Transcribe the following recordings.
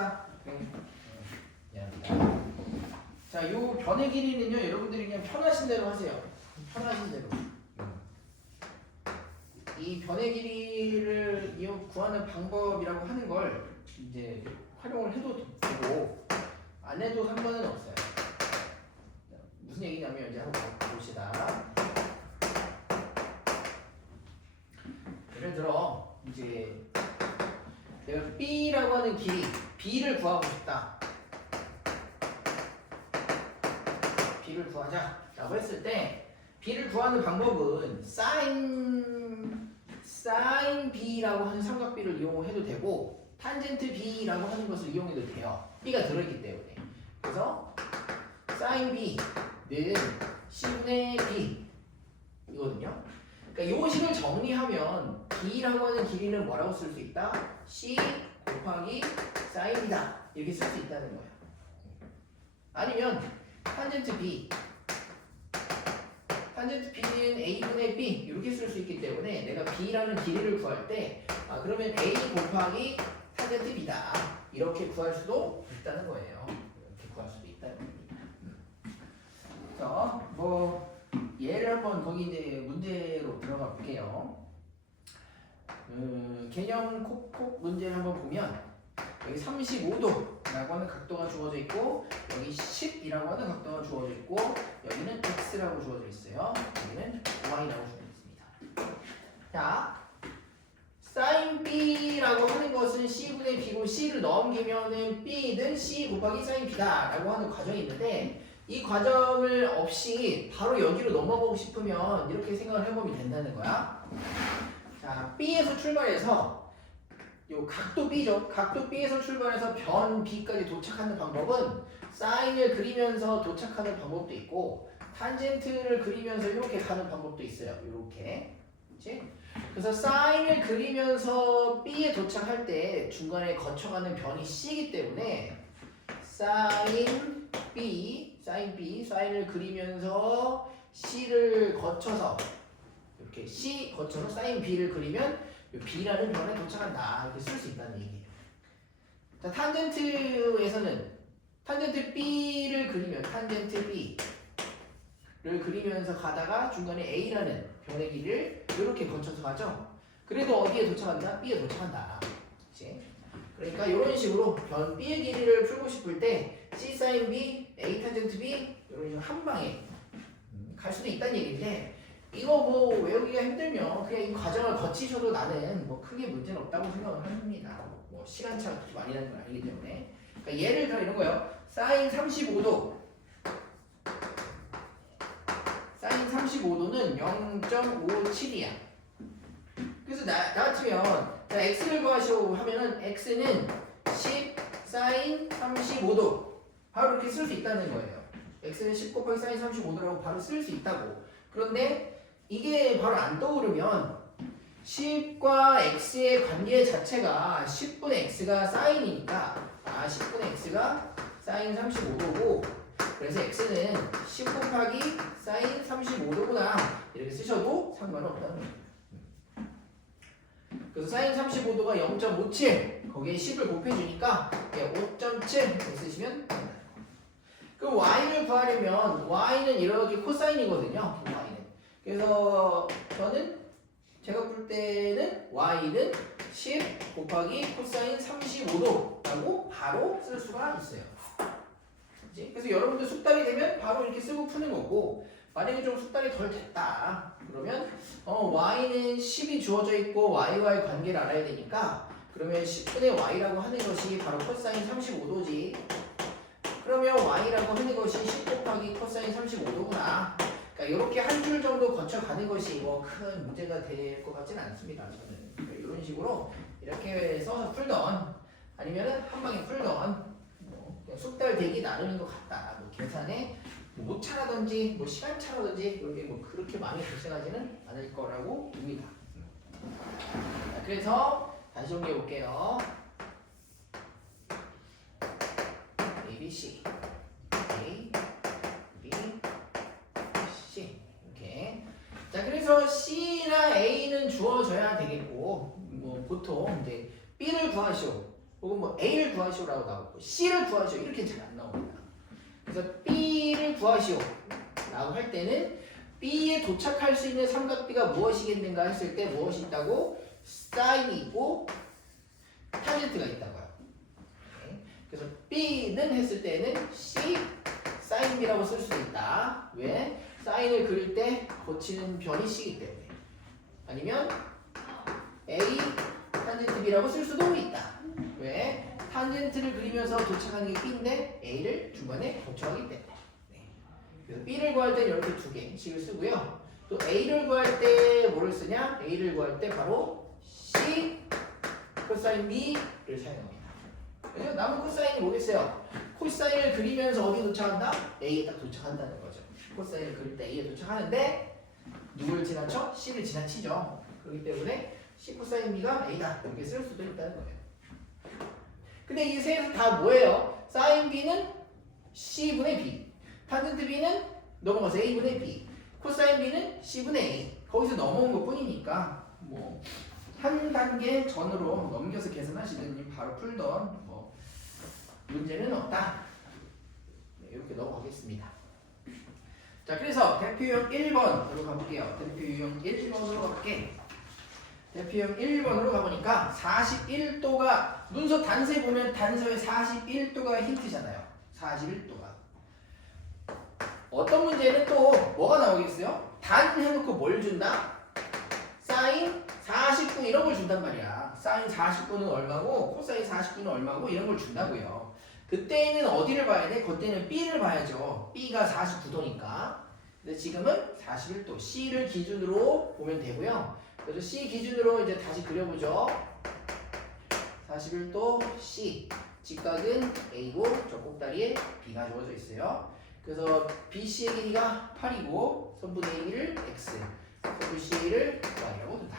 좋다. 미안합니다. 자, 요 변의 길이는요, 여러분들이 그냥 편하신 대로 하세요. 편하신 대로. 이 변의 길이를 구하는 방법이라고 하는 걸 이제 활용을 해도 되고 안 해도 상관은 없어요. 무슨 얘기냐면 이제 한번 봅시다. 예를 들어 이제 내가 B라고 하는 길이 B를 구하고 싶다. B를 구하자 라고 했을 때 B를 구하는 방법은 sin B라고 하는 삼각비를 이용해도 되고 탄젠트 B라고 하는 것을 이용해도 돼요. B가 들어있기 때문에. 그래서 sin B는 C분의 B 이거든요. 그러니까 이 식을 정리하면 B라고 하는 길이는 뭐라고 쓸 수 있다? C 곱하기 sin이다 이렇게 쓸 수 있다는 거예요. 아니면 탄젠트 B는 A분의 B 이렇게 쓸 수 있기 때문에 내가 B라는 길이를 구할 때 그러면 A 곱하기 탄젠트 B다 이렇게 구할 수도 있다는 거예요. 이렇게 구할 수도 있다는 겁니다. 자, 뭐 예를 한번 거기 이제 문제로 들어가 볼게요. 개념 콕콕 문제를 한번 보면 여기 35도라고 하는 각도가 주어져 있고 여기 10이라고 하는 각도가 주어져 있고 여기는 x라고 주어져 있어요. 여기는 y라고 주어져 있습니다. 자, sin b라고 하는 것은 c분의 b고 c를 넘기면은 b는 c 곱하기 sin b다라고 하는 과정이 있는데 이 과정을 없이 바로 여기로 넘어가고 싶으면 이렇게 생각을 해보면 된다는 거야. 자, b에서 출발해서 요 각도 B죠. 각도 B에서 출발해서 변 B까지 도착하는 방법은 사인을 그리면서 도착하는 방법도 있고 탄젠트를 그리면서 이렇게 가는 방법도 있어요. 이렇게. 그치? 그래서 사인을 그리면서 B에 도착할 때 중간에 거쳐가는 변이 C이기 때문에 사인 B, 사인을 그리면서 C를 거쳐서 이렇게 C 거쳐서 사인 B를 그리면 B라는 변에 도착한다 이렇게 쓸 수 있다는 얘기예요. 자, 탄젠트에서는 탄젠트 B를 그리면 탄젠트 B를 그리면서 가다가 중간에 A라는 변의 길이를 이렇게 거쳐서 가죠. 그래도 어디에 도착한다? B에 도착한다. 그치? 그러니까 이런 식으로 변 B의 길이를 풀고 싶을 때 C sin B, A 탄젠트 B 이런 식으로 한 방에 갈 수도 있다는 얘기인데 이거 뭐 외우기가 힘들면 그냥 이 과정을 거치셔도 나는 뭐 크게 문제는 없다고 생각을 합니다. 뭐 시간차가 그렇게 많이 나는 건 아니기 때문에. 그러니까 예를 들어 이런 거예요. 사인 35도. 사인 35도는 0.57이야. 그래서 나 같으면 자, x를 구하시오 하면은 x는 10 사인 35도. 바로 이렇게 쓸 수 있다는 거예요. x는 10 곱하기 사인 35도라고 바로 쓸 수 있다고. 그런데 이게 바로 안 떠오르면 10과 x의 관계 자체가 10분의 x가 사인이니까 10분의 x가 사인 35도고 그래서 x는 10 곱하기 사인 35도구나 이렇게 쓰셔도 상관없다는 거예요. 그래서 사인 35도가 0.57 거기에 10을 곱해주니까 5.7 이렇게 쓰시면 됩니다. 그럼 y를 구하려면 y는 이렇게 코사인이거든요. y는. 그래서 저는 제가 풀 때는 y는 10 곱하기 코사인 35도라고 바로 쓸 수가 있어요. 그치? 그래서 여러분들 숙달이 되면 바로 이렇게 쓰고 푸는 거고 만약에 좀 숙달이 덜 됐다 그러면 y는 10이 주어져 있고 y와의 관계를 알아야 되니까 그러면 10분의 y라고 하는 것이 바로 코사인 35도지. 그러면 y라고 하는 것이 10 곱하기 코사인 35도구나. 그러니까 이렇게 한 줄 정도 거쳐가는 것이 뭐 큰 문제가 될 것 같지는 않습니다. 저는 그러니까 이런 식으로 이렇게 써서 풀던 아니면은 한 방에 풀던 뭐 숙달되기 나름인 것 같다. 뭐 계산에 뭐 오차라든지 뭐 시간차라든지 이런 게 뭐 그렇게 많이 발생하지는 않을 거라고 봅니다. 자, 그래서 다시 정리해 볼게요. A, B, C, A, B, C 이렇게. 자, 그래서 C나 A는 주어져야 되겠고, 뭐 보통 이제 B를 구하시오. 혹은 뭐 A를 구하시오라고 나오고 C를 구하시오 이렇게 잘 안 나옵니다. 그래서 B를 구하시오 라고 할 때는 B에 도착할 수 있는 삼각비가 무엇이겠는가 했을 때 무엇이 있다고? 사인이 있고 탄젠트가 있다고요. 네. 그래서 B는 했을 때는 C 사인 B라고 쓸 수도 있다. 왜? 사인을 그릴 때 거치는 변이 C이기 때문에. 아니면 A 탄젠트 B라고 쓸 수도 있다. 왜? 탄젠트를 그리면서 도착하는 게 B인데 A를 중간에 거쳐가기 때문에. 네. 그래서 B를 구할 때는 이렇게 두 개씩을 쓰고요. 또 A를 구할 때 뭐를 쓰냐? A를 구할 때 바로 C 코사인 B를 사용합니다. 그래서 남은 코사인이 뭐겠어요? 코사인을 그리면서 어디에 도착한다? A에 딱 도착한다는 거죠. 코사인을 그릴 때 A에 도착하는데 누굴 지나쳐? C를 지나치죠. 그렇기 때문에 C 코사인 B가 A다 이렇게 쓸 수도 있다는 거예요. 근데 이 셋은 다 뭐예요? 사인 B는 C분의 B, 탄젠트 B는 넘어가서 A분의 B, 코사인 B는 C분의 A. 거기서 넘어온 것 뿐이니까 뭐 한 단계 전으로 넘겨서 계산하시든 바로 풀던 뭐 문제는 없다. 네, 이렇게 넘어가겠습니다. 자, 그래서 대표형 1번으로 가볼게요. 대표형 1번으로 가볼게. 대표형 1번으로 가보니까 41도가 문서 단서에 보면 단서에 41도가 힌트잖아요. 41도가. 어떤 문제는 또 뭐가 나오겠어요? 단 해놓고 뭘 준다? 사인 49 이런 걸 준단 말이야. 사인 49는 얼마고 코사인 49는 얼마고 이런 걸 준다고요. 그때는 어디를 봐야 돼? 그때는 B를 봐야죠. B가 49도니까. 근데 지금은 41도. C를 기준으로 보면 되고요. 그래서 C 기준으로 이제 다시 그려보죠. 41도 C. 직각은 A고 저 꼭다리에 B가 주어져 있어요. 그래서 BC의 길이가 8이고 선분 A를 X, 선분 CA를 Y라고 둔다.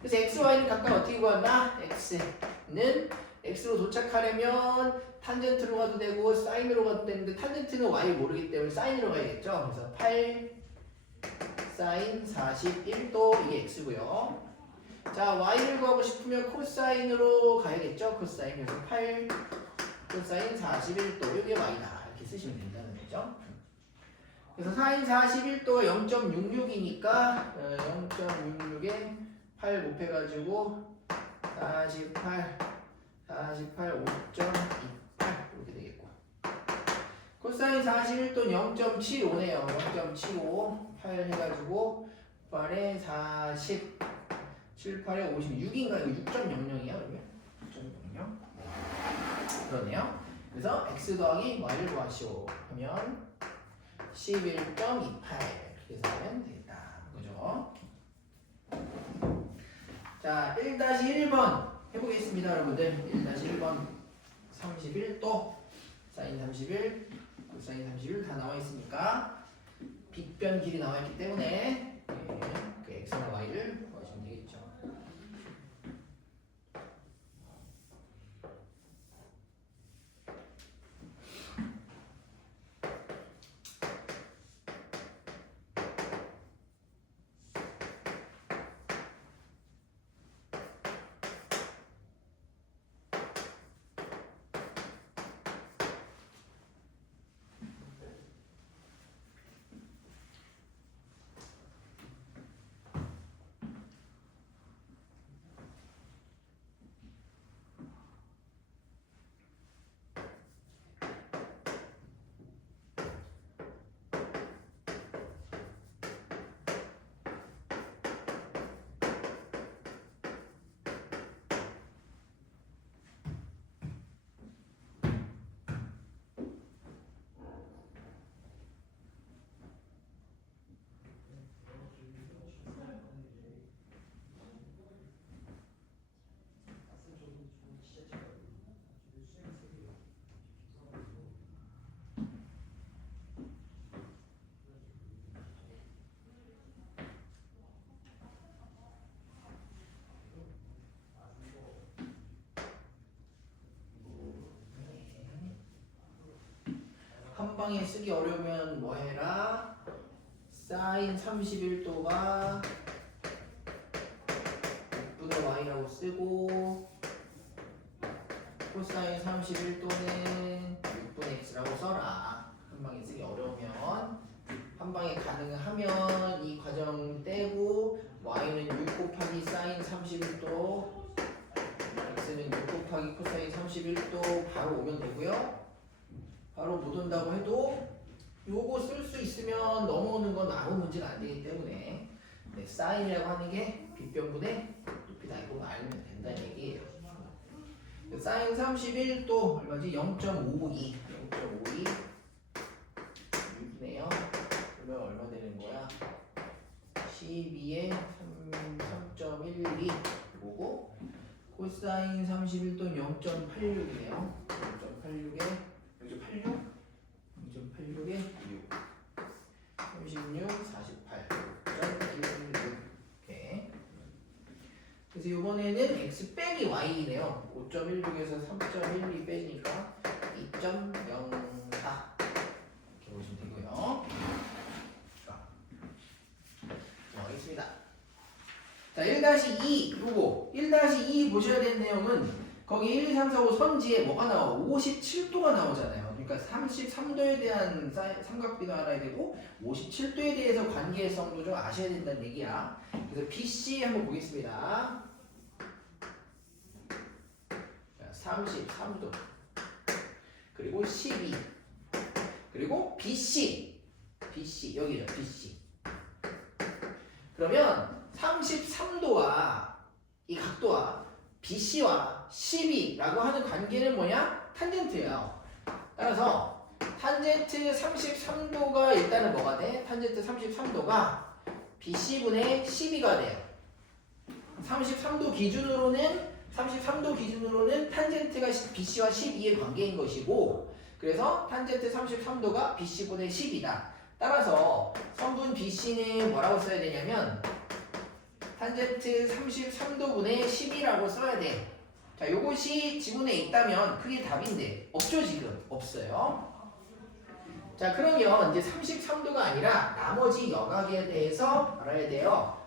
그래서 X, Y는 각각 어떻게 구한다? X는 X로 도착하려면 탄젠트로 가도 되고 사인으로 가도 되는데 탄젠트는 Y를 모르기 때문에 사인으로 가야겠죠. 그래서 8 사인 41도 이게 X고요. 자, Y를 구하고 싶으면 코사인으로 가야겠죠. 코사인. 그래서 8 코사인 41도 이게 Y다. 이렇게 쓰시면 된다는 거죠. 그래서 사인 41도가 0.66이니까 0.66에 8 곱해가지고 48 5.28 이렇게 되겠고 코사인 41도는 0.75네요. 0.75 8 해가지고 8에 40 7, 8에 56인가? 이거 6.00이야 그러면? 6.00 그러네요. 그래서 x 더하기 y를 구하시오 하면 11.28 이렇게 하면 되겠다 그죠? 자 1-1번 해보겠습니다 여러분들. 1-1번 31도 사인 31 코사인 31 다 나와 있으니까 빗변 길이 나와 있기 때문에 그 x나 y를 구하시면 되겠죠. 한 방에 쓰기 어려우면 뭐 해라? 사인 31도가 6분의 y라고 쓰고 코사인 31도는 6분의 x라고 써라. 한 방에 쓰기 어려우면 한 방에 가능하면 이 과정 떼고 y는 6 곱하기 사인 31도 x는 6 곱하기 코사인 31도 바로 오면 되고요. 바로 못 온다고 해도 요거 쓸 수 있으면 넘어오는 건 아무 문제가 안 되기 때문에 네, 사인이라고 하는 게 빗변분의 높이다 이거 알면 된다는 얘기예요. 사인 31도 얼마지? 0.52 6이네요. 그러면 얼마 되는 거야? 12에 3.12 이거고 코사인 31도는 0.86이네요. 0.86에 0.86에 6 36 48 0.16 이렇게. 그래서 이번에는 x 빼기 y이네요. 5.16에서 3.12 빼니까 2.04 이렇게 보시면 되고요. 자, 알겠습니다. 자, 1-2 요거 1-2 보셔야 되는 내용은 거기 1, 2, 3, 4, 5 선지에 뭐가 나와? 57도가 나오잖아요. 그러니까 33도에 대한 삼각비도 알아야 되고 57도에 대해서 관계성도 좀 아셔야 된다는 얘기야. 그래서 BC 한번 보겠습니다. 자, 33도 그리고 12 그리고 BC 여기죠. BC. 그러면 33도와 이 각도와 BC와 12라고 하는 관계는 뭐냐? 탄젠트예요. 따라서 탄젠트 33도가 일단은 뭐가 돼? 탄젠트 33도가 BC분의 12가 돼요. 33도 기준으로는 탄젠트가 BC와 12의 관계인 것이고 그래서 탄젠트 33도가 BC분의 10이다. 따라서 선분 BC는 뭐라고 써야 되냐면 탄젠트 33도분의 10이라고 써야 돼. 자, 요것이 지문에 있다면 그게 답인데 없죠 지금? 없어요. 자, 그러면 이제 33도가 아니라 나머지 여각에 대해서 알아야 돼요.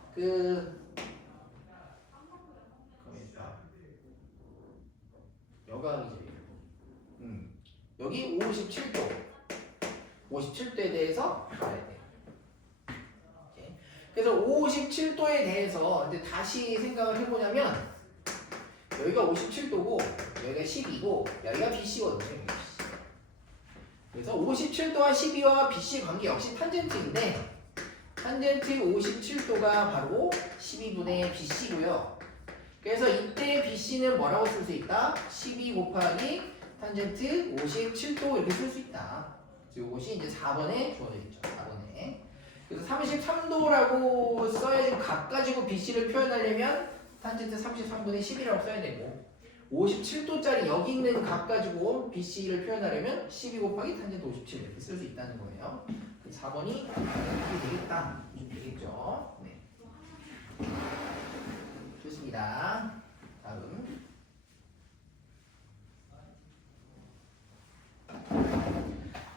여각이죠. 여기 57도에 대해서 알아야 돼요. 그래서 57도에 대해서 이제 다시 생각을 해보자면 여기가 57도고 여기가 12고 여기가 BC거든요. 그래서 57도와 12와 BC 관계 역시 탄젠트인데 탄젠트 57도가 바로 12분의 BC고요. 그래서 이때 BC는 뭐라고 쓸 수 있다? 12 곱하기 탄젠트 57도 이렇게 쓸 수 있다. 그래서 이것이 이제 4번에 주어져 있죠. 4번에. 그래서 33도라고 써야지 각 가지고 BC를 표현하려면 탄젠트 33분의 10이라고 써야 되고 57도짜리 여기 있는 각 가지고 BC를 표현하려면 12 곱하기 탄젠트 57 이렇게 쓸 수 있다는 거예요. 4번이 이렇게 되겠다. 이렇게 되겠죠. 네. 좋습니다. 다음.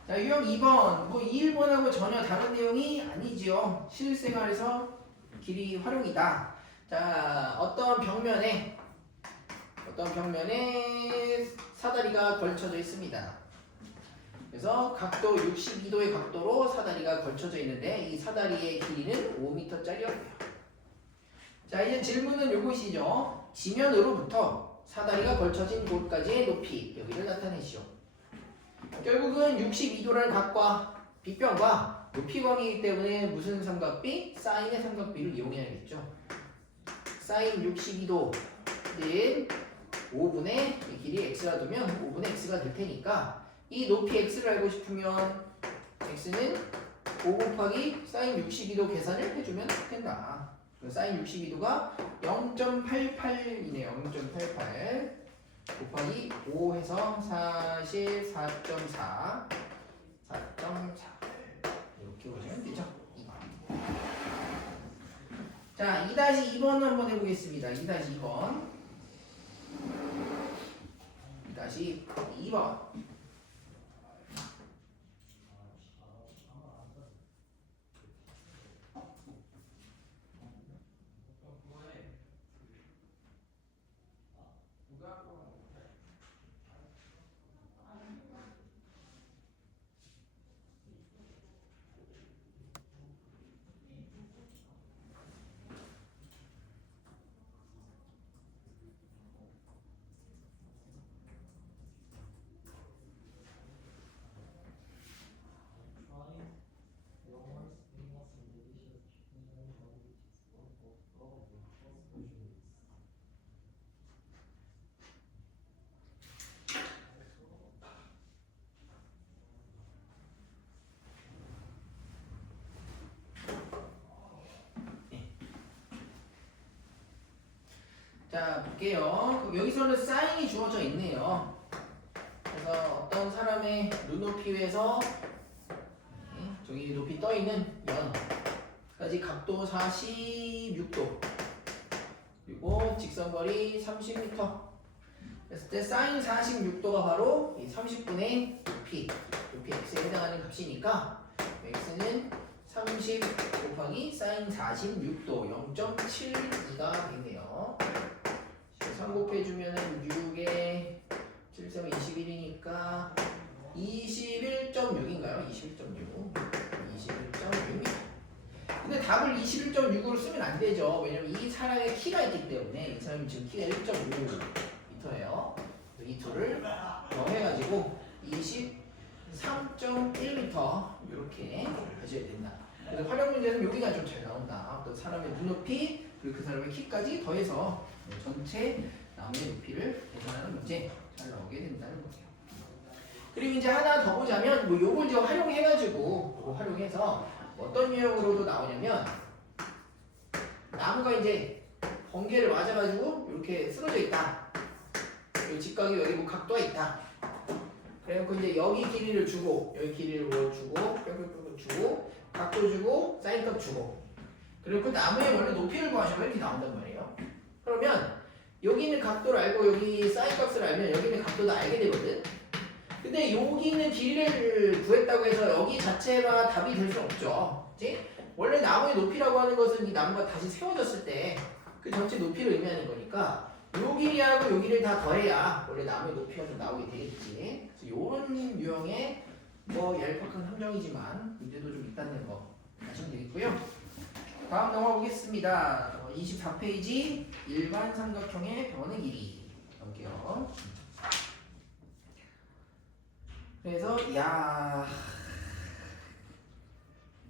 자, 유형 2번. 뭐 2, 1번하고 전혀 다른 내용이 아니지요. 실생활에서 길이 활용이다. 자, 어떤 벽면에 사다리가 걸쳐져 있습니다. 그래서 각도 62도의 각도로 사다리가 걸쳐져 있는데 이 사다리의 길이는 5m짜리였고요. 자, 이제 질문은 요것이죠. 지면으로부터 사다리가 걸쳐진 곳까지의 높이 여기를 나타내시오. 결국은 62도라는 각과 빗변과 높이 관계이기 때문에 무슨 삼각비? 사인의 삼각비를 이용해야겠죠. 사인 62도는 5분의 이 길이 x가 두면 5분의 x가 될 테니까 이 높이 x를 알고 싶으면 x는 5 곱하기 사인 62도 계산을 해주면 된다. 사인 62도가 0.88이네요. 0.88 곱하기 5 해서 44.4 이렇게 보시면 되죠. 2번. 자, 2-2번 한번 해보겠습니다. 2-2번 2-2번 자, 볼게요. 그럼 여기서는 사인이 주어져 있네요. 그래서 어떤 사람의 눈높이 위에서 저기 높이 떠 있는 연까지 각도 46도 그리고 직선거리 30m. 그랬을 때 사인 46도가 바로 이 30분의 높이 x에 해당하는 값이니까 x는 30 곱하기 사인 46도 0.72가 되네요. 3 곱해주면은 6에 7, 21이니까 21.6인가요? 21.6 21.6m. 근데 답을 21.6으로 쓰면 안 되죠. 왜냐면 이 사람의 키가 있기 때문에 이 사람이 지금 키가 1.5m예요. 이 둘을 더해가지고 23.1m 이렇게 하셔야 된다. 그래서 활용 문제는 여기가 좀 잘 나온다. 어떤 사람의 눈높이 그리고 그 사람의 키까지 더해서 전체 나무의 높이를 계산하는 문제 잘 나오게 된다는 거예요. 그리고 이제 하나 더 보자면 뭐 요걸 이제 활용해가지고 활용해서 어떤 유형으로도 나오냐면 나무가 이제 번개를 맞아가지고 이렇게 쓰러져 있다. 이 직각이 여기 뭐 각도가 있다. 그래서 이제 여기 길이를 주고 여기 길이를 뭐 주고 뿅뿅뿅 주고 각도 주고 사인값 주고 그리고 그 나무의 원래 높이를 구하시면 이렇게 나온단 말이에요. 그러면 여기 있는 각도를 알고 여기 사인값을 알면 여기 있는 각도도 알게 되거든. 근데 여기 있는 길이를 구했다고 해서 여기 자체가 답이 될 수 없죠. 그치? 원래 나무의 높이라고 하는 것은 이 나무가 다시 세워졌을 때 그 전체 높이를 의미하는 거니까 요 길이하고 요 길이를 다 더해야 원래 나무의 높이가 좀 나오게 되겠지. 그래서 요런 유형의 뭐 얄팍한 함정이지만 문제도 좀 있다는 거 아시면 되겠고요. 다음 넘어가 보겠습니다. 24페이지 일반 삼각형의 변의 길이 볼게요. 그래서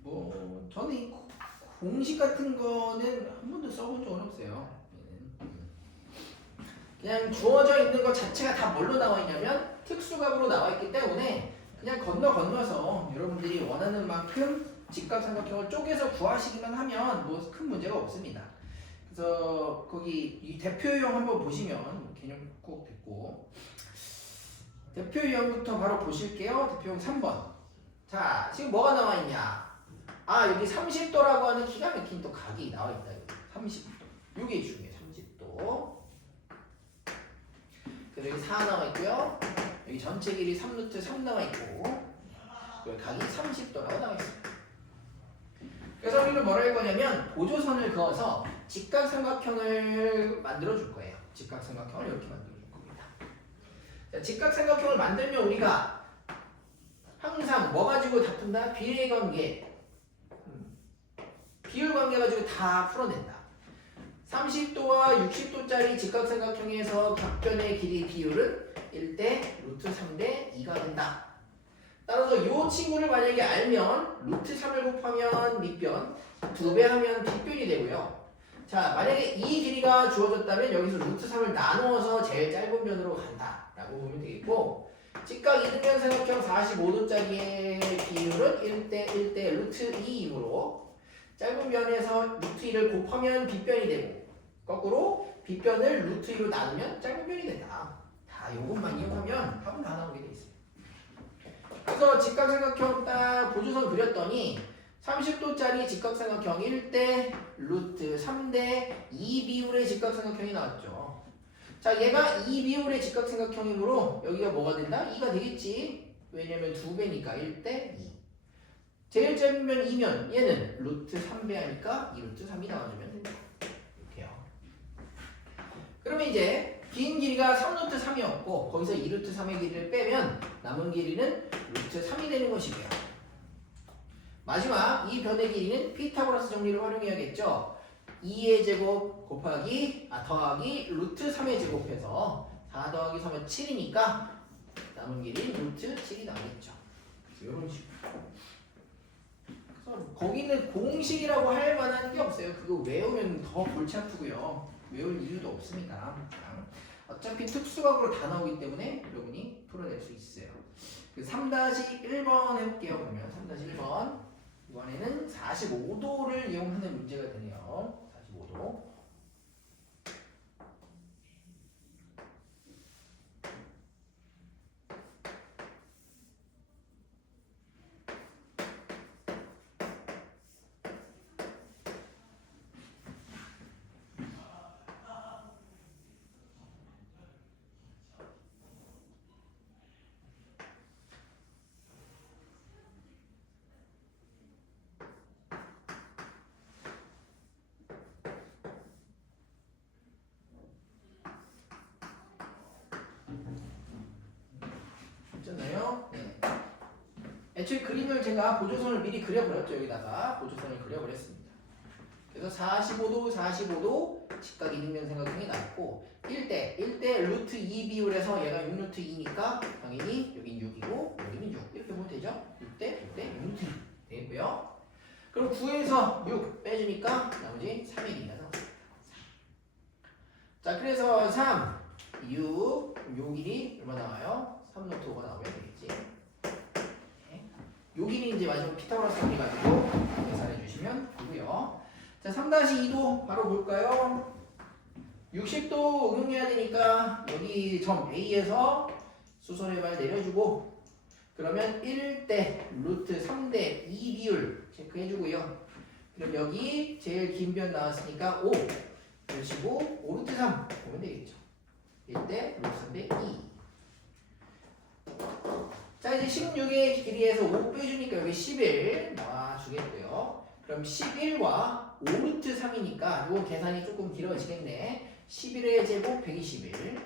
뭐 저는 이 공식 같은 거는 한 번도 써본 적은 없어요. 그냥 주어져 있는 것 자체가 다 뭘로 나와 있냐면 특수값으로 나와 있기 때문에 그냥 건너서 여러분들이 원하는 만큼 직각삼각형을 쪼개서 구하시기만 하면 뭐 큰 문제가 없습니다. 그래서 거기 이 대표 유형 한번 보시면 개념 꼭 됐고 대표 유형부터 바로 보실게요. 대표 유형 3번. 자, 지금 뭐가 나와 있냐? 아, 여기 30도라고 하는 기가 막힌 또 각이 나와 있다. 30도. 이게 중요해. 30도. 그래서 여기 4 나와 있고요. 여기 전체 길이 3루트 3 나와 있고 여기 각이 30도라고 나와 있습니다. 그래서 우리는 뭘 할 거냐면 보조선을 그어서 직각삼각형을 만들어 줄 거예요. 직각삼각형을 이렇게 만들어 줄 겁니다. 자, 직각삼각형을 만들면 우리가 항상 뭐 가지고 다툰다? 비례 관계, 비율 관계 가지고 다 풀어낸다. 30도와 60도짜리 직각삼각형에서 격변의 길이 비율은 1대 루트 3대 2가 된다. 따라서 이 친구를 만약에 알면 루트 3을 곱하면 밑변, 2배 하면 뒷변이 되고요. 자, 만약에 이 길이가 주어졌다면 여기서 루트 3을 나누어서 제일 짧은 변으로 간다 라고 보면 되겠고 직각 이등변 삼각형 45도짜리의 비율은 1대 루트 2이므로 짧은 변에서 루트 2를 곱하면 빗변이 되고 거꾸로 빗변을 루트 2로 나누면 짧은 변이 된다. 다 요것만 이용하면 답은 다 나오게 돼 있어요. 그래서 직각삼각형 딱 보조선 그렸더니 30도짜리 직각삼각형 1대 루트 3대 2 비율의 직각삼각형이 나왔죠. 자, 얘가 2 비율의 직각삼각형이므로 여기가 뭐가 된다? 2가 되겠지. 왜냐면 2배니까 1대 2. 제일 짧은 면 2면 얘는 루트 3배 하니까 2루트 3이 나와주면 된다. 이렇게요. 그러면 이제 긴 길이가 3루트 3이었고 거기서 2루트 3의 길이를 빼면 남은 길이는 루트 3이 되는 것이고요. 마지막 이 변의 길이는 피타고라스 정리를 활용해야겠죠. 2의 제곱 곱하기 더하기 루트 3의 제곱해서 4 더하기 3은 7이니까 남은 길이 루트 7이 나오겠죠. 이런 식으로. 그래서 거기는 공식이라고 할 만한 게 없어요. 그거 외우면 더 골치 아프고요. 외울 이유도 없습니다. 어차피 특수각으로 다 나오기 때문에 여러분이 풀어낼 수 있어요. 3-1번 해볼게요. 그러면 3-1번 이번에는 45도를 이용하는 문제가 되네요. 45도. 애초에 그림을 제가 보조선을 미리 그려버렸죠. 여기다가 보조선을 그려버렸습니다. 그래서 45도, 45도 직각 이등변 삼각형이 나왔고 1대 루트 2 비율에서 얘가 6루트 2니까 당연히 여긴 6이고 여기는 6 이렇게 보면 되죠. 6대 6루트 2 되겠고요. 그럼 9에서 6 빼주니까 나머지 3이 나와요. 자, 그래서 3, 6, 요 길이 얼마 나와요? 3루트 5가 나오면 되겠지. 요 길이 이제 마지막 피타고라스 정리 가지고 계산해 주시면 되고요. 자, 3-2도 바로 볼까요? 60도 응용해야 되니까 여기 점 A에서 수선해발 내려주고 그러면 1대 루트 3대 2 비율 체크해주고요. 그럼 여기 제일 긴 변 나왔으니까 5 그러시고 5루트 3 보면 되겠죠. 1대 루트 3대 2. 자, 이제 16의 길이에서 5 빼주니까 여기 11 나와주겠고요. 그럼 11과 5루트 3이니까 이거 계산이 조금 길어지겠네. 11의 제곱 121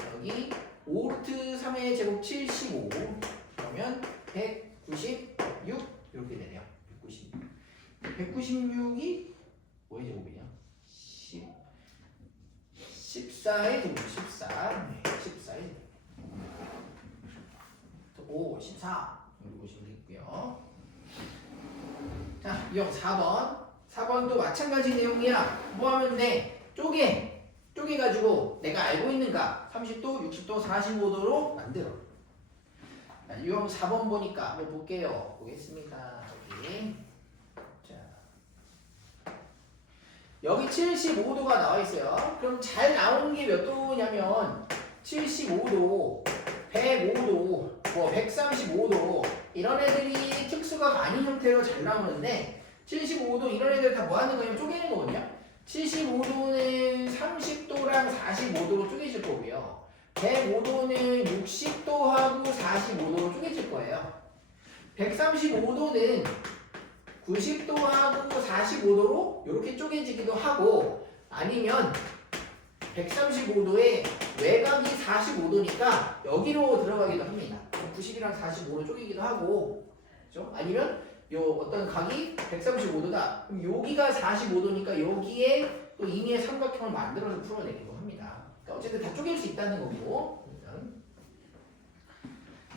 여기 5루트 3의 제곱 75 그러면 196 이렇게 되네요. 196이 뭐의 제곱이냐? 14의 제곱 14 14의 제곱 5, 14 이렇게 보시면 되겠고요. 자, 유형 4번 4번도 마찬가지 내용이야. 뭐 하면 돼? 쪼개가지고 내가 알고 있는 값 30도, 60도, 45도로 만들어. 자, 유형 4번 보니까 한번 볼게요. 보겠습니다. 여기 75도가 나와 있어요. 그럼 잘 나오는 게 몇 도냐면 75도, 105도, 135도 이런 애들이 특수가 아닌 형태로 잘 나오는데 75도 이런 애들 다 뭐 하는 거냐면 쪼개는 거거든요. 75도는 30도랑 45도로 쪼개질 거고요. 105도는 60도하고 45도로 쪼개질 거예요. 135도는 90도하고 45도로 이렇게 쪼개지기도 하고 아니면 135도에 외곽이 45도니까 여기로 들어가기도 합니다. 90이랑 45로 쪼개기도 하고 그렇죠? 아니면 요 어떤 각이 135도다. 그럼 여기가 45도니까 여기에 또 임의의 삼각형을 만들어서 풀어내기도 합니다. 그러니까 어쨌든 다 쪼갤 수 있다는 거고.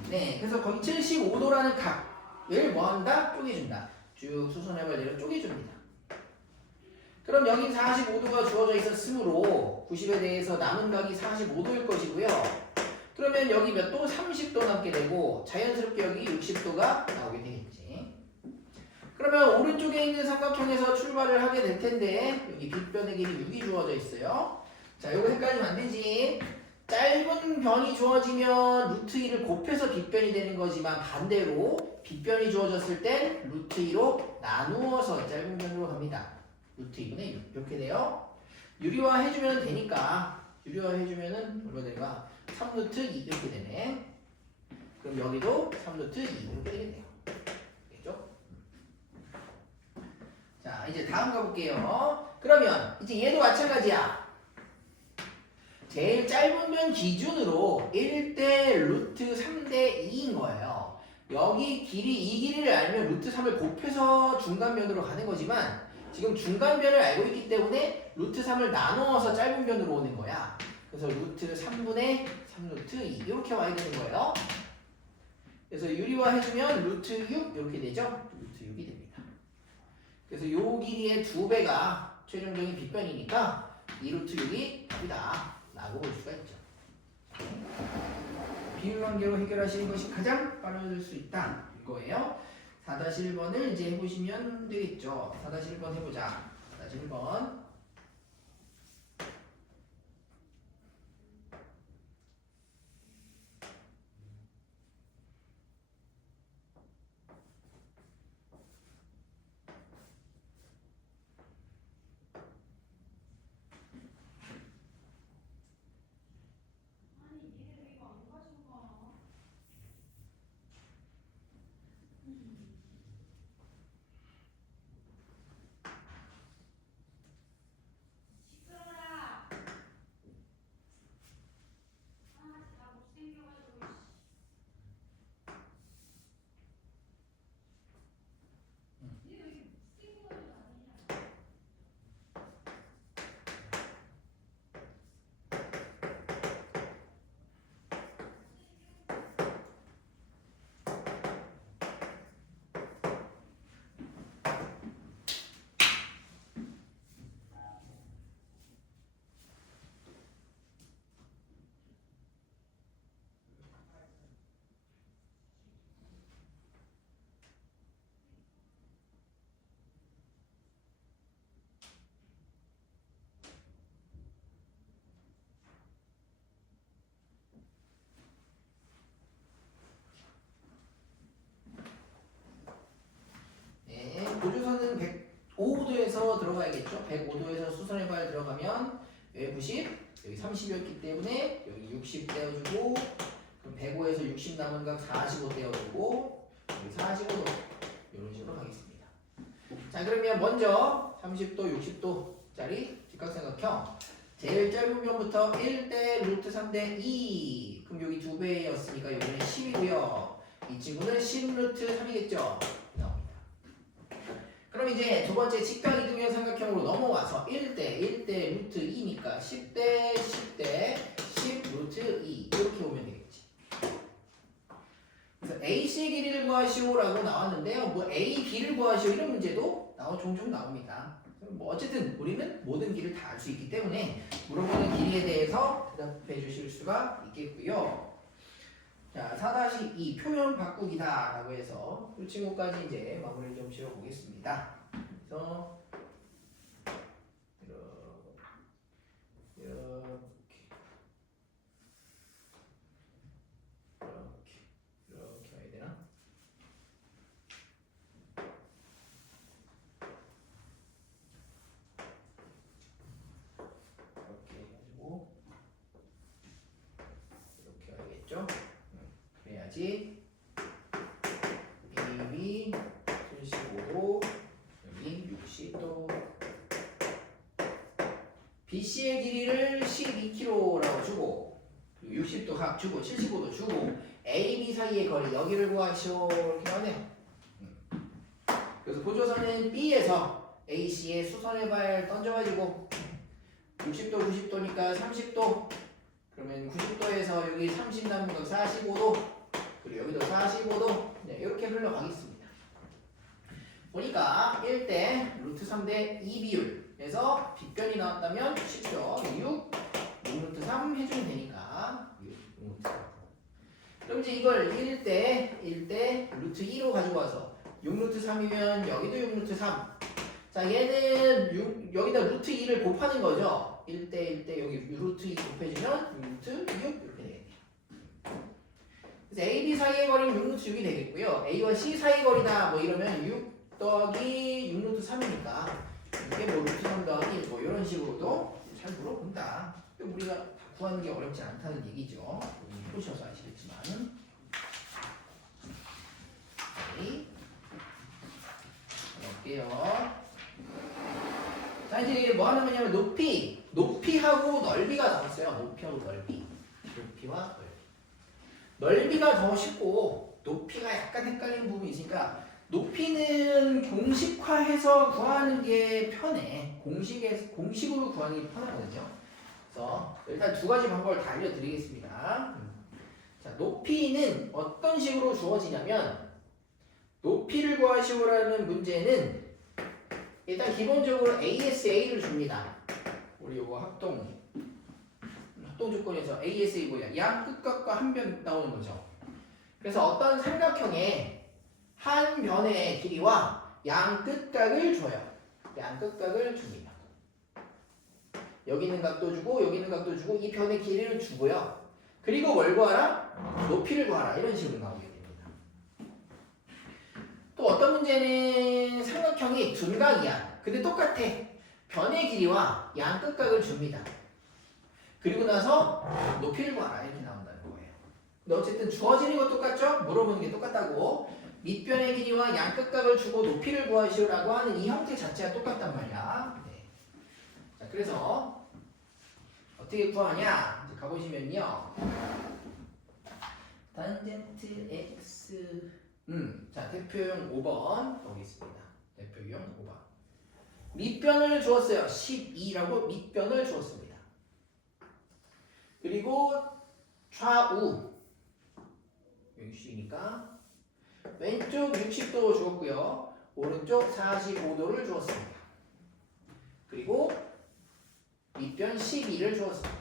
네, 그래서 거기 75도라는 각을 뭐 한다? 쪼개준다. 쭉 수선해발 내려 쪼개줍니다. 그럼 여긴 45도가 주어져 있었으므로 90에 대해서 남은 각이 45도일 것이고요. 그러면 여기 몇 도? 30도 남게 되고 자연스럽게 여기 60도가 나오게 되겠지. 그러면 오른쪽에 있는 삼각형에서 출발을 하게 될 텐데 여기 빗변의 길이 6이 주어져 있어요. 자, 요거 헷갈리면 안 되지. 짧은 변이 주어지면 루트 2를 곱해서 빗변이 되는 거지만 반대로 빗변이 주어졌을 땐 루트 2로 나누어서 짧은 변으로 갑니다. 루트 2분의 6 이렇게 돼요. 유리화 해주면 되니까 유리화 해주면은 얼마 되는가? 3루트 2 이렇게 되네. 그럼 여기도 3루트 2 이렇게 되겠네요. 알겠죠? 자, 이제 다음 가볼게요. 그러면 이제 얘도 마찬가지야. 제일 짧은 변 기준으로 1대 루트 3대 2인 거예요. 여기 길이 이 길이를 알면 루트 3을 곱해서 중간변으로 가는 거지만 지금 중간변을 알고 있기 때문에 루트 3을 나누어서 짧은 변으로 오는 거야. 그래서 루트 3분의 3루트 2 이렇게 와야 되는 거예요. 그래서 유리화 해주면 루트 6 이렇게 되죠. 루트 6이 됩니다. 그래서 요 길이의 2배가 최종적인 빗변이니까 2루트 6이 답이다 라고 볼 수가 있죠. 비율관계로 해결하시는 것이 가장 빠를 수 있다 이거예요. 4-1번을 이제 해보시면 되겠죠. 4-1번 해보자. 4-1번 100에서 들어가야겠죠. 105도에서 수선의 발 들어가면 여기 90, 여기 30이었기 때문에 여기 60 떼어주고, 그럼 105에서 60 남은 각 45 떼어주고, 여기 45도 이런 식으로 가겠습니다. 자, 그러면 먼저 30도, 60도짜리 직각삼각형 제일 짧은 면부터 1대 루트 3대 2. 그럼 여기 2배였으니까 여기는 10이고요. 이 친구는 10 루트 3이겠죠. 나옵니다. 그럼 이제 두 번째 직각 이등변 삼각형으로 넘어와서 1대 루트 2니까 10대 10 루트 2 이렇게 보면 되겠지. 그래서 AC 길이를 구하시오라고 나왔는데요. 뭐 A, B를 구하시오 이런 문제도 종종 나옵니다. 뭐 어쨌든 우리는 모든 길을 다 알 수 있기 때문에 물어보는 길이에 대해서 대답해 주실 수가 있겠고요. 자, 4-2 표현 바꾸기다 라고 해서 이 친구까지 이제 마무리 좀 지어 보겠습니다. 그래서 이렇게 해야 되나? 이렇게 해가지고 이렇게 해야겠죠? 그래야지 AB 75도 여기 60도 BC의 길이를 12km라고 주고 60도 각 주고 75도 주고 AB 사이의 거리 여기를 구하시오 이렇게 하네요. 그래서 보조선은 B에서 AC의 수선의 발 던져가지고 60도 90도니까 30도 그러면 90도에서 여기 30 남은 거 45도 그리고 여기도 45도 네, 이렇게 흘러가겠습니다. 보니까 1대 루트 3대 2 비율에서 빗변이 나왔다면 쉽죠. 6 루트 3 해주면 되니까 6 루트 3. 그럼 이제 이걸 1대 루트 2로 가지고 와서 6 루트 3이면 여기도 6 루트 3. 자, 얘는 여기다 루트 2를 곱하는 거죠. 1대 여기 루트 2 곱해주면 6 루트 6 이렇게 되겠네요. 그래서 A, B 사이의 거리는 6 루트 6이 되겠고요. A와 C 사이 거리다 뭐 이러면 6 더하기 6 루트 3이니까 이게 뭐 루트 3 더하기 뭐 이런 식으로도 잘 물어본다. 우리가 다 구하는 게 어렵지 않다는 얘기죠. 보셔서 아시겠지만. 볼게요. 자, 이제 뭐 하는 거냐면 높이하고 넓이가 나왔어요. 높이하고 높이와 넓이가 더 쉽고 높이가 약간 헷갈리는 부분이 있으니까 높이는 공식화해서 구하는 게 편해. 공식으로 구하는 게 편하거든요. 그래서 일단 두 가지 방법을 다 알려드리겠습니다. 자, 높이는 어떤 식으로 주어지냐면 높이를 구하시오라는 문제는 일단 기본적으로 ASA를 줍니다. 우리 요거 합동 조건에서 ASA 뭐야? 양 끝각과 한 변 나오는 거죠. 그래서 어떤 삼각형의 한 변의 길이와 양 끝각을 줘요. 양 끝각을 줍니다. 여기 있는 각도 주고 여기 있는 각도 주고 이 변의 길이를 주고요. 그리고 뭘 구하라? 높이를 구하라. 이런 식으로 나오게 됩니다. 또 어떤 문제는 삼각형이 둔각이야. 근데 똑같아. 변의 길이와 양 끝각을 줍니다. 그리고 나서 높이를 구하라. 이렇게 나온다는 거예요. 근데 어쨌든 주어지는 거 똑같죠? 물어보는 게 똑같다고. 밑변의 길이와 양 끝각을 주고 높이를 구하시오라고 하는 이 형태 자체가 똑같단 말이야. 네. 자, 그래서 어떻게 구하냐? 이제 가보시면요. 탄젠트 x 자, 대표용 5번 여기 있습니다. 대표용 5번. 밑변을 주었어요. 12라고 밑변을 주었습니다. 그리고 좌우 여기 C니까 왼쪽 60도 주었고요. 오른쪽 45도를 주었습니다. 그리고 밑변 12를 주었습니다.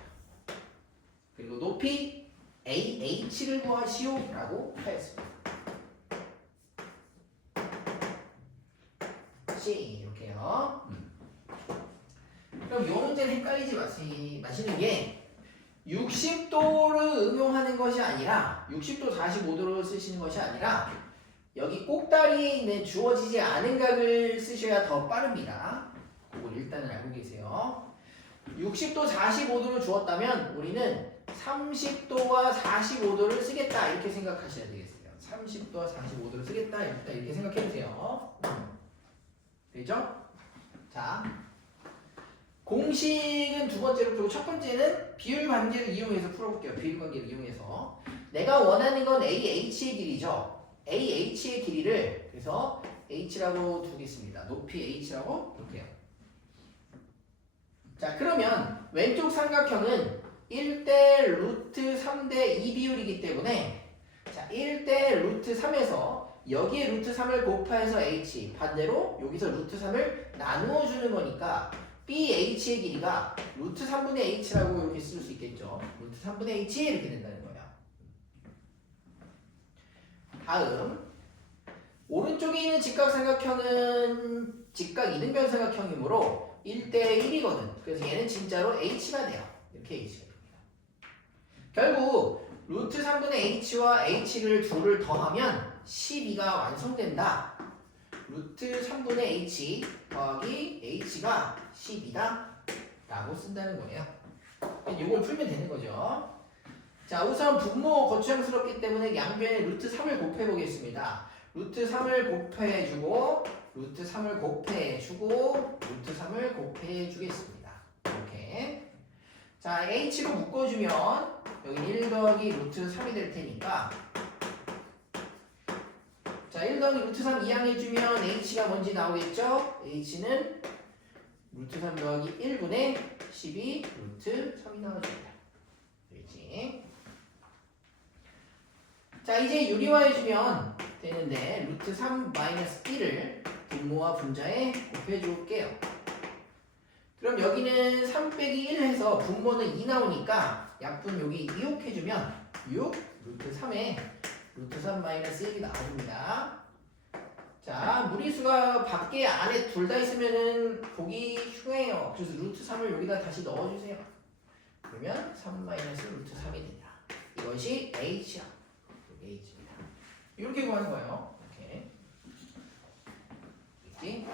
그리고 높이 AH를 구하시오 라고 하였습니다. C 이렇게요. 그럼 이 문제는 헷갈리지 마시는 게 60도를 응용하는 것이 아니라 60도 45도를 쓰시는 것이 아니라 여기 꼭다리에 있는 주어지지 않은 각을 쓰셔야 더 빠릅니다. 이걸 일단은 알고 계세요. 60도 45도를 주었다면 우리는 30도와 45도를 쓰겠다 이렇게 생각하셔야 되겠어요. 30도와 45도를 쓰겠다 일단 이렇게 생각해 주세요. 되죠? 자, 공식은 두 번째로 풀고 첫 번째는 비율 관계를 이용해서 풀어볼게요. 비율 관계를 이용해서 내가 원하는 건 AH의 길이죠. AH의 길이를 그래서 H라고 두겠습니다. 높이 H라고 볼게요. 자, 그러면 왼쪽 삼각형은 1대 루트 3대 2 비율이기 때문에 자, 1대 루트 3에서 여기에 루트 3을 곱해서 H 반대로 여기서 루트 3을 나누어 주는 거니까 BH의 길이가 루트 3분의 H라고 이렇게 쓸 수 있겠죠. 루트 3분의 H 이렇게 된다는 거예요. 다음 오른쪽에 있는 직각삼각형은 직각 이등변 삼각형이므로 1대 1이거든. 그래서 얘는 진짜로 H가 돼요. 이렇게 H가 됩니다. 결국 루트 3분의 H와 H를 둘을 더하면 12가 완성된다. 루트 3분의 H 더하기 H가 10이다 라고 쓴다는 거예요. 이걸 풀면 되는 거죠. 자, 우선 분모 거추장스럽기 때문에 양변에 루트 3을 곱해 보겠습니다. 루트 3을 곱해주고 루트 3을 곱해주고 루트 3을 곱해주겠습니다. 이렇게 자, H로 묶어주면 여기 1 더하기 루트 3이 될 테니까 자, 1 더하기 루트 3 이항해주면 H가 뭔지 나오겠죠? H는 루트 3 더하기 1분의 12 루트 3이 나와줍니다. 그렇지? 자, 이제 유리화해주면 되는데 루트 3 마이너스 1을 분모와 분자에 곱해줄게요. 그럼 여기는 3 빼기 1 해서 분모는 2 나오니까 약분 여기 이용해주면 6 루트 3에 루트 3 마이너스 1이 나옵니다. 자, 무리수가 밖에 안에 둘 다 있으면은 보기 흉해요. 그래서 루트 3을 여기다 다시 넣어주세요. 그러면 3 마이너스 루트 3이 됩니다. 이것이 H야. H입니다. 이렇게 구하는 거예요. 이렇게. 있지?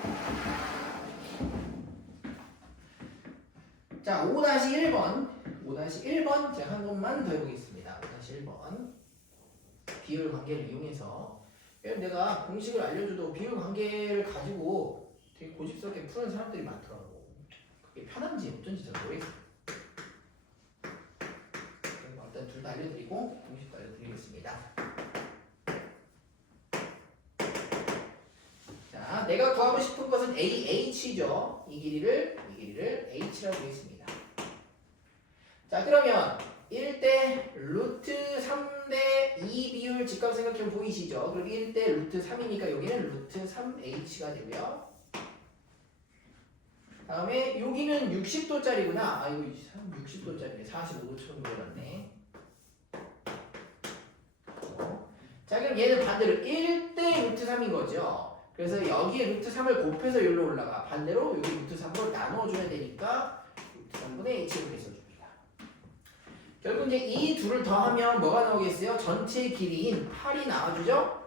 자, 5-1번. 5-1번 제가 한 번만 더 해보겠습니다. 5-1번. 비율 관계를 이용해서 내가 공식을 알려줘도 비율 관계를 가지고 되게 고집스럽게 푸는 사람들이 많더라고. 그게 편한지 어쩐지 잘 모르겠어요. 일단 둘 다 알려드리고 공식도 알려드리겠습니다. 자, 내가 구하고 싶은 것은 AH죠. 이 길이를 H라고 하겠습니다. 자, 그러면 1대 루트 3대 2 비율 직각삼각형 보이시죠? 그럼 1대 루트 3이니까 여기는 루트 3H가 되고요. 다음에 여기는 60도짜리구나. 아, 이거 60도짜리네. 45도처럼 그려놨네. 자, 그럼 얘는 반대로 1대 루트 3인 거죠. 그래서 여기에 루트 3을 곱해서 여기로 올라가. 반대로 여기 루트 3으로 나눠줘야 되니까 루트 3분의 H를 써줍니다. 결국 이제 이 둘을 더하면 뭐가 나오겠어요? 전체 길이인 8이 나와주죠?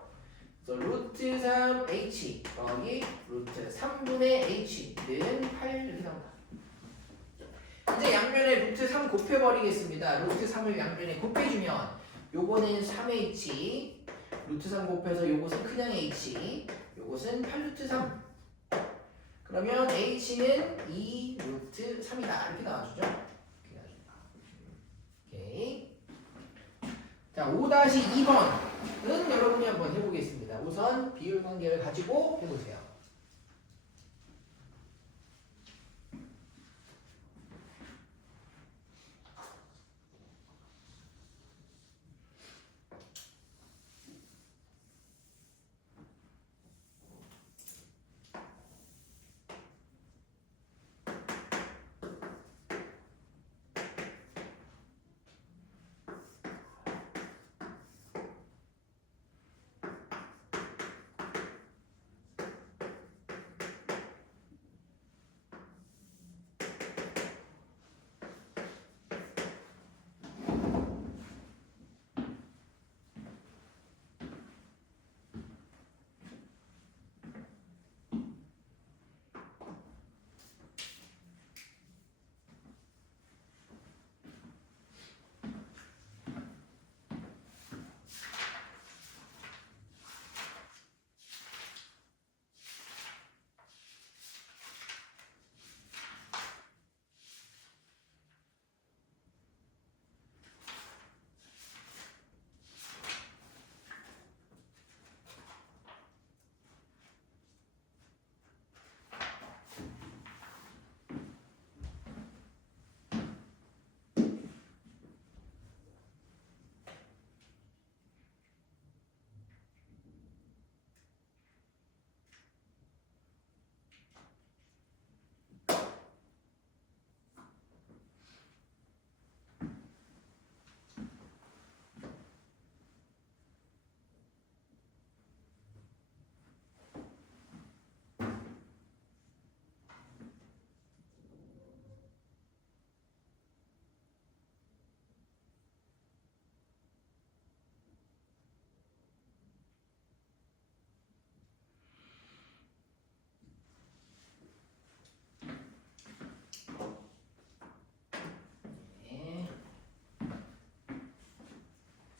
그래서 루트 3H 더하기 루트 3분의 H는 8 이렇게 나온다. 이제 양변에 루트 3 곱해버리겠습니다. 루트 3을 양변에 곱해주면 요거는 3H 루트 3 곱해서 요것은 그냥 H 요것은 8루트 3 그러면 H는 2 루트 3이다 이렇게 나와주죠. 오케이. 자, 5-2번은 여러분이 한번 해보겠습니다. 우선 비율 관계를 가지고 해보세요.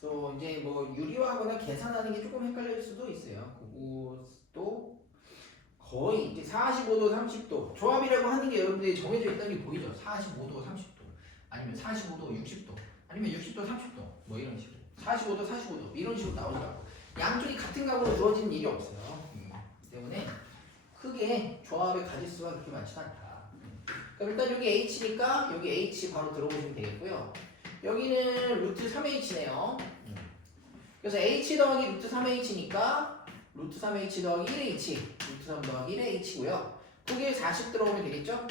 그래서 이제 뭐 유리화하거나 계산하는 게 조금 헷갈릴 수도 있어요. 그것도 거의 이제 45도, 30도 조합이라고 하는 게 여러분들이 정해져 있다는 게 보이죠? 45도, 30도 아니면 45도, 60도 아니면 60도, 30도 뭐 이런 식으로 45도, 45도 이런 식으로 나오더라고. 양쪽이 같은 값으로 주어지는 일이 없어요. 때문에 크게 조합의 가짓수가 그렇게 많지 않다. 그럼 일단 여기 H니까 여기 H 바로 들어보시면 되겠고요. 여기는 루트 3H네요. 그래서 H 더하기 루트 3H니까 루트 3H 더하기 1H 루트 3 더하기 1H고요. 거기에 40 들어오면 되겠죠?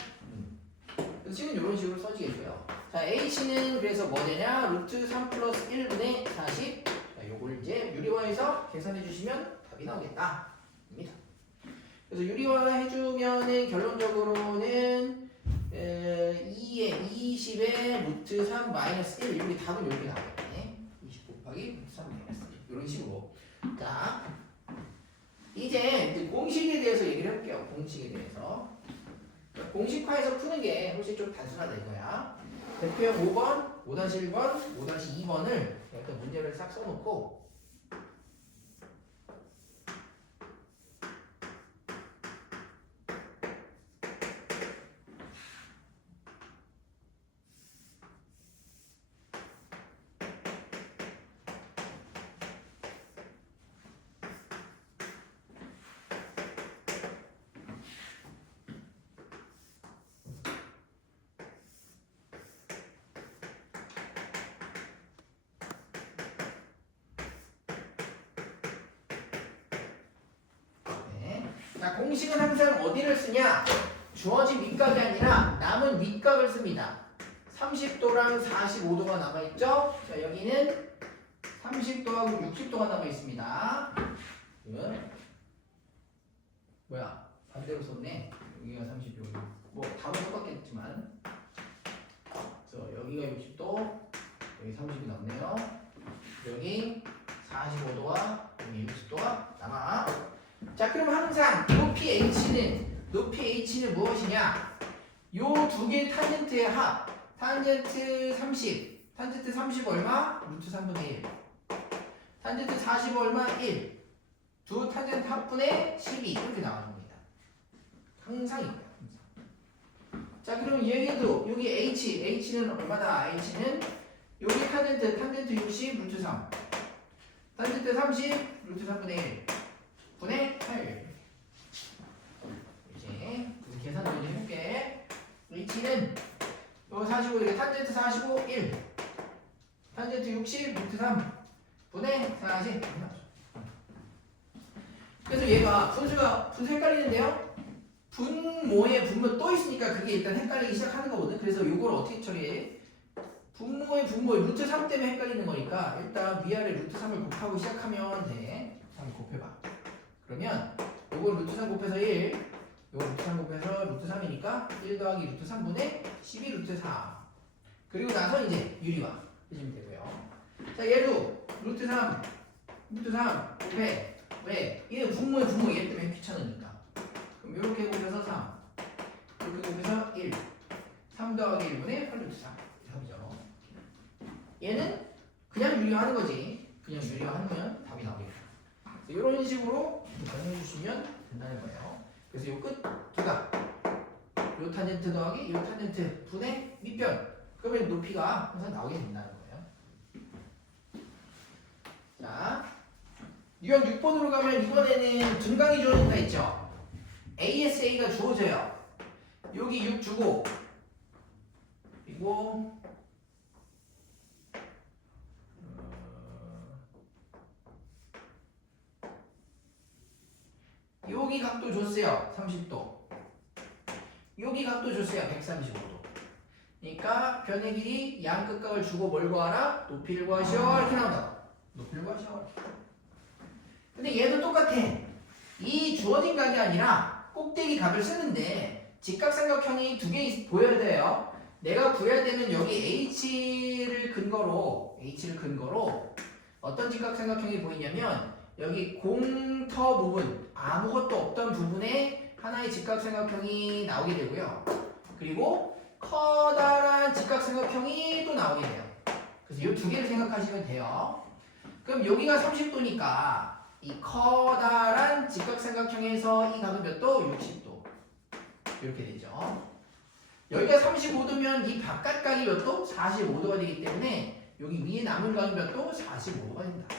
그래서 지금 이런 식으로 써지겠고요. 자, H는 그래서 뭐 되냐? 루트 3 플러스 1분의 40. 자, 요걸 이제 유리화해서 계산해 주시면 답이 나오겠다. 입니다. 그래서 유리화 해주면은 결론적으로는 2에 20에 루트 3 마이너스 1 이렇게 답은 이렇게 나오겠네. 20 곱하기 루트 3 마이너스 1 이런 식으로. 자, 이제 공식에 대해서 얘기를 해볼게요. 공식에 대해서. 공식화해서 푸는 게 훨씬 좀 단순하다 이거야. 대표형 5번, 5-1번, 5-2번을 일단 문제를 싹 써놓고 자, 공식은 항상 어디를 쓰냐? 주어진 밑각이 아니라 남은 윗각을 씁니다. 30도랑 45도가 남아있죠? 자, 여기는 30도하고 60도가 남아있습니다. 뭐야? 반대로 썼네. 여기가 30도. 뭐 답은 똑같겠지만. 그래서 여기가 60도, 여기 30이 남네요. 여기 45도와 여기 60도가 남아. 자, 그럼 항상 높이 H는 무엇이냐? 요 두 개의 탄젠트의 합. 탄젠트 30. 탄젠트 30 얼마? 루트 3분의 1. 탄젠트 40 얼마? 1. 두 탄젠트 합분의 12. 이렇게 나와줍니다. 항상 이거야. 자, 그럼 얘기도 여기 H는 얼마다? H는 여기 탄젠트 60 루트 3. 탄젠트 30 루트 3분의 1. 분의 8. 이제 계산 문제 해볼게. H는 요 45, 이게 탄젠트 45, 1. 탄젠트 60, 루트 3. 분의 40. 그래서 얘가 분수 헷갈리는데요? 분모에 분모 또 있으니까 그게 일단 헷갈리기 시작하는 거거든. 그래서 요걸 어떻게 처리해? 분모에 루트 3 때문에 헷갈리는 거니까 일단 위아래 루트 3을 곱하고 시작하면 돼. 3 곱해봐. 그러면 요거 루트 3 곱해서 1, 요거 루트 3 곱해서 루트 3이니까 1 더하기 루트 3분의 12 루트 4. 그리고 나서 이제 유리화 해주면 되고요. 자, 얘도 루트 3 곱해. 왜? 얘는 분모에 분모 얘 때문에 귀찮으니까. 그럼 요렇게 곱해서 3, 이렇게 곱해서 1, 3 더하기 1분의 8 루트 4. 답이죠. 얘는 그냥 유리화하는 거지. 그냥 유리화하면 답이 나오겠다. 이런 식으로 변해 주시면 된다는 거예요. 그래서 요 끝 두 각, 요 탄젠트 더하기 요 탄젠트 분의 밑변. 그러면 높이가 항상 나오게 된다는 거예요. 자, 유형 6번으로 가면 이번에는 분각이 주어진다 했죠. ASA가 주어져요. 여기 6 주고 그리고 여기 각도 줬어요. 30도. 여기 각도 줬어요. 135도. 그러니까 변의 길이 양 끝각을 주고 뭘 구하라? 높이를 구하시오. 이렇게 나온다. 높이를 구하시오. 근데 얘도 똑같아. 이 주어진 각이 아니라 꼭대기 각을 쓰는데 직각삼각형이 두 개 보여야 돼요. 내가 구해야 되는 여기 H를 근거로 어떤 직각삼각형이 보이냐면 여기 공터 부분, 아무것도 없던 부분에 하나의 직각삼각형이 나오게 되고요. 그리고 커다란 직각삼각형이 또 나오게 돼요. 그래서 이 두 개를 생각하시면 돼요. 그럼 여기가 30도니까 이 커다란 직각삼각형에서 이 각은 몇 도? 60도. 이렇게 되죠. 여기가 35도면 이 바깥 각이 몇 도? 45도가 되기 때문에 여기 위에 남은 각이 몇 도? 45도가 된다.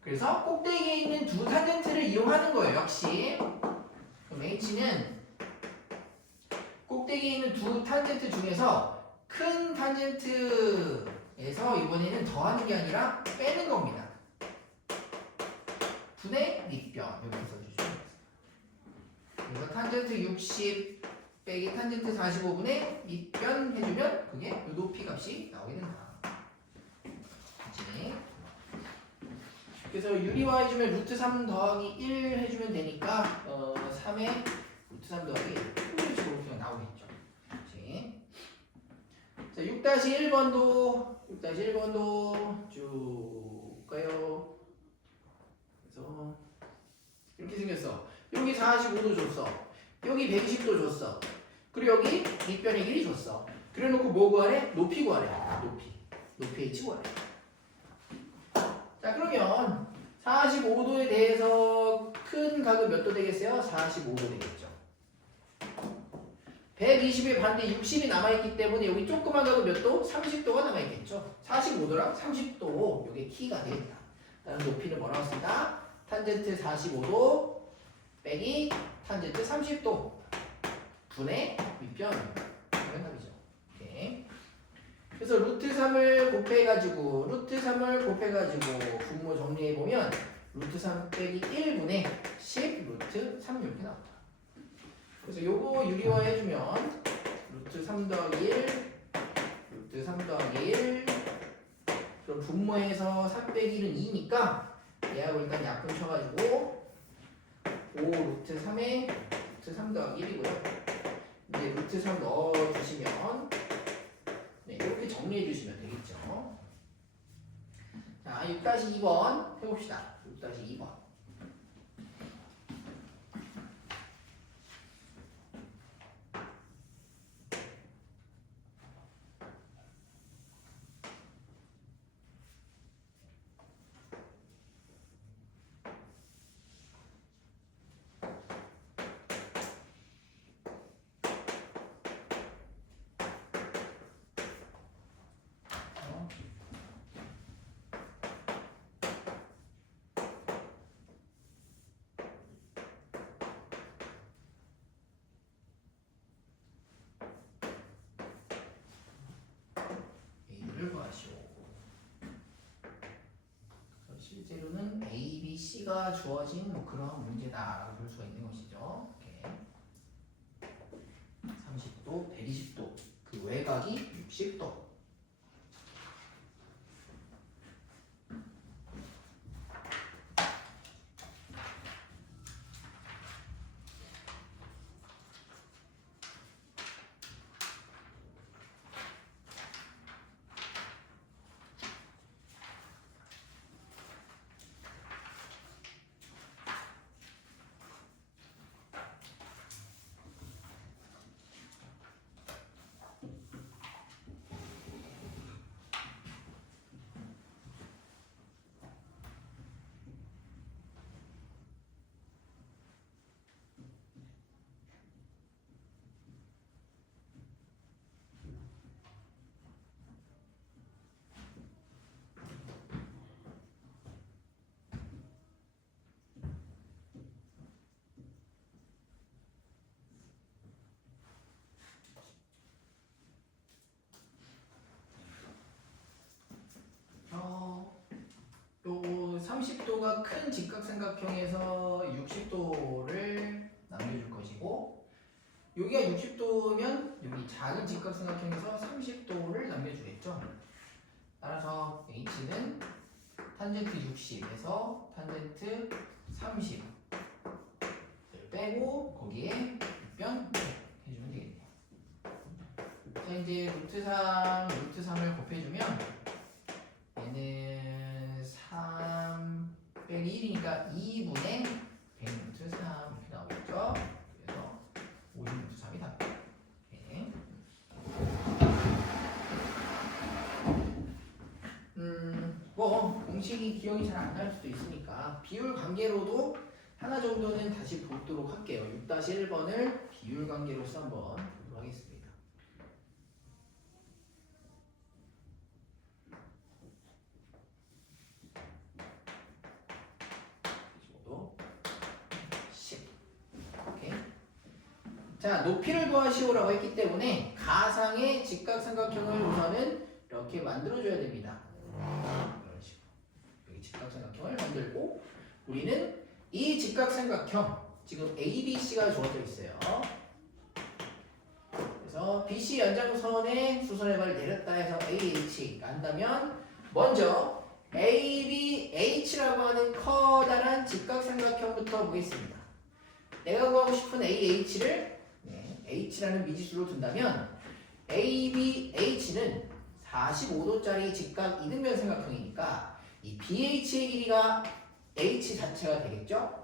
그래서 꼭대기에 있는 두 탄젠트를 이용하는 거예요. 역시. 그럼 H는 꼭대기에 있는 두 탄젠트 중에서 큰 탄젠트에서 이번에는 더하는 게 아니라 빼는 겁니다. 분의 밑변 이렇게 써주시면 그래서 탄젠트 60 빼기 탄젠트 45분의 밑변 해주면 그게 이 높이 값이 나오게 된다. 그치? 그래서 유리화 해주면 루트 3 더하기 1 해주면 되니까 3에 루트 3 더하기 1 이런 식으로 그냥 나오겠죠. 그치? 자, 6-1번도 쭉 가요. 그래서 이렇게 생겼어. 여기 45도 줬어. 여기 120도 줬어. 그리고 여기 밑변의 길이 줬어. 그래놓고 뭐 구하래? 높이 구하래. 높이 H 구하래. 자, 그러면 45도에 대해서 큰 각은 몇 도 되겠어요? 45도 되겠죠. 120의 반대 60이 남아있기 때문에 여기 조그만 각은 몇 도? 30도가 남아있겠죠. 45도랑 30도 이게 키가 되겠다. 다음 높이는 뭐라고 쓴다? 탄젠트 45도 빼기 탄젠트 30도 분의 밑변 이런 답이죠. 오케이. 그래서 루트 3을 곱해가지고 분모 정리해보면 루트 3 빼기 1분의 10 루트 3 이렇게 나온다. 그래서 요거 유리화 해주면 루트 3 더하기 1 루트 3 더하기 1 그럼 분모해서 3 빼기 1은 2니까 얘하고 일단 약분 쳐가지고 5 루트 3에 루트 3 더하기 1이고요. 이제 루트 3 넣어주시면 네, 이렇게 정리해 주시면 되겠죠. 자, 6-2번 해봅시다. 6-2번. 실제로는 A, B, C가 주어진 뭐 그런 문제다라고 볼 수가 있는 것이죠. 이렇게 30도, 120도, 그 외곽이 60도. 요 30도가 큰 직각삼각형에서 60도를 남겨줄 것이고 여기가 60도면 여기 작은 직각삼각형에서 30도를 남겨주겠죠. 따라서 H는 탄젠트 60에서 탄젠트 30을 빼고 거기에 밑변 해주면 되겠네요. 자, 이제 루트 3을 곱해주면 얘는 3 빼기 1이니까 2분의 100 루트 3 이렇게 나오겠죠. 그래서 50 루트 3이 답이다. 뭐 공식이 기억이 잘 안 날 수도 있으니까 비율 관계로도 하나 정도는 다시 보도록 할게요. 6-1번을 비율 관계로서 한번 보도록 하겠습니다. 15도 10. 오케이. 자, 높이를 구하시오라고 했기 때문에 가상의 직각삼각형을 우선은 이렇게 만들어줘야 됩니다. 이런 식으로 여기 직각삼각형을 만들고 우리는 이 직각삼각형 지금 ABC가 주어져 있어요. 그래서 BC 연장선에 수선의 발을 내렸다 해서 AH가 한다면 먼저 ABH라고 하는 커다란 직각삼각형부터 보겠습니다. 내가 구하고 싶은 AH를 H라는 미지수로 둔다면 ABH는 45도짜리 직각 이등변 삼각형이니까 이 BH의 길이가 H 자체가 되겠죠?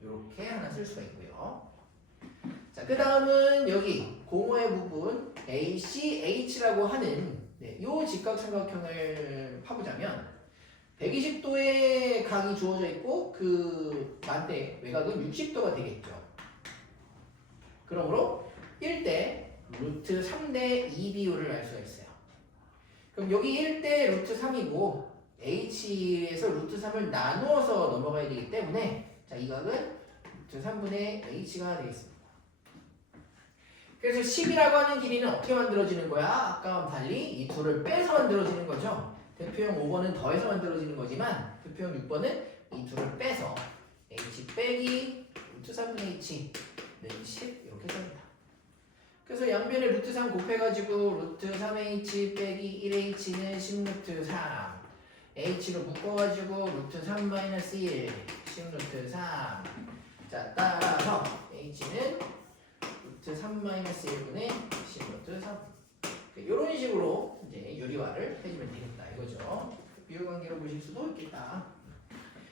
이렇게 하나 쓸 수가 있고요. 자, 그 다음은 여기 공호의 부분 ACH라고 하는 이 직각삼각형을 파보자면 120도의 각이 주어져 있고 그 만대 외곽은 60도가 되겠죠. 그러므로 1대 루트 3대 2 비율을 알 수가 있어요. 그럼 여기 1대 루트 3이고 H에서 루트 3을 나누어서 넘어가야 되기 때문에 자, 이 각은 루트 3분의 H가 되겠습니다. 그래서 10이라고 하는 길이는 어떻게 만들어지는 거야? 아까와 달리 이 둘을 빼서 만들어지는 거죠. 대표형 5번은 더해서 만들어지는 거지만 대표형 6번은 이 둘을 빼서 H 빼기 루트 3분의 H는 10 이렇게 됩니다. 그래서 양변에 루트 3 곱해가지고 루트 3H 빼기 1H는 10루트 3 H로 묶어가지고 루트 3 마이너스 1 10루트 3 자, 따라서 H는 루트 3 마이너스 1분의 10루트 3 이런 식으로 이제 유리화를 해주면 되겠다 이거죠. 비율관계로 보실 수도 있겠다.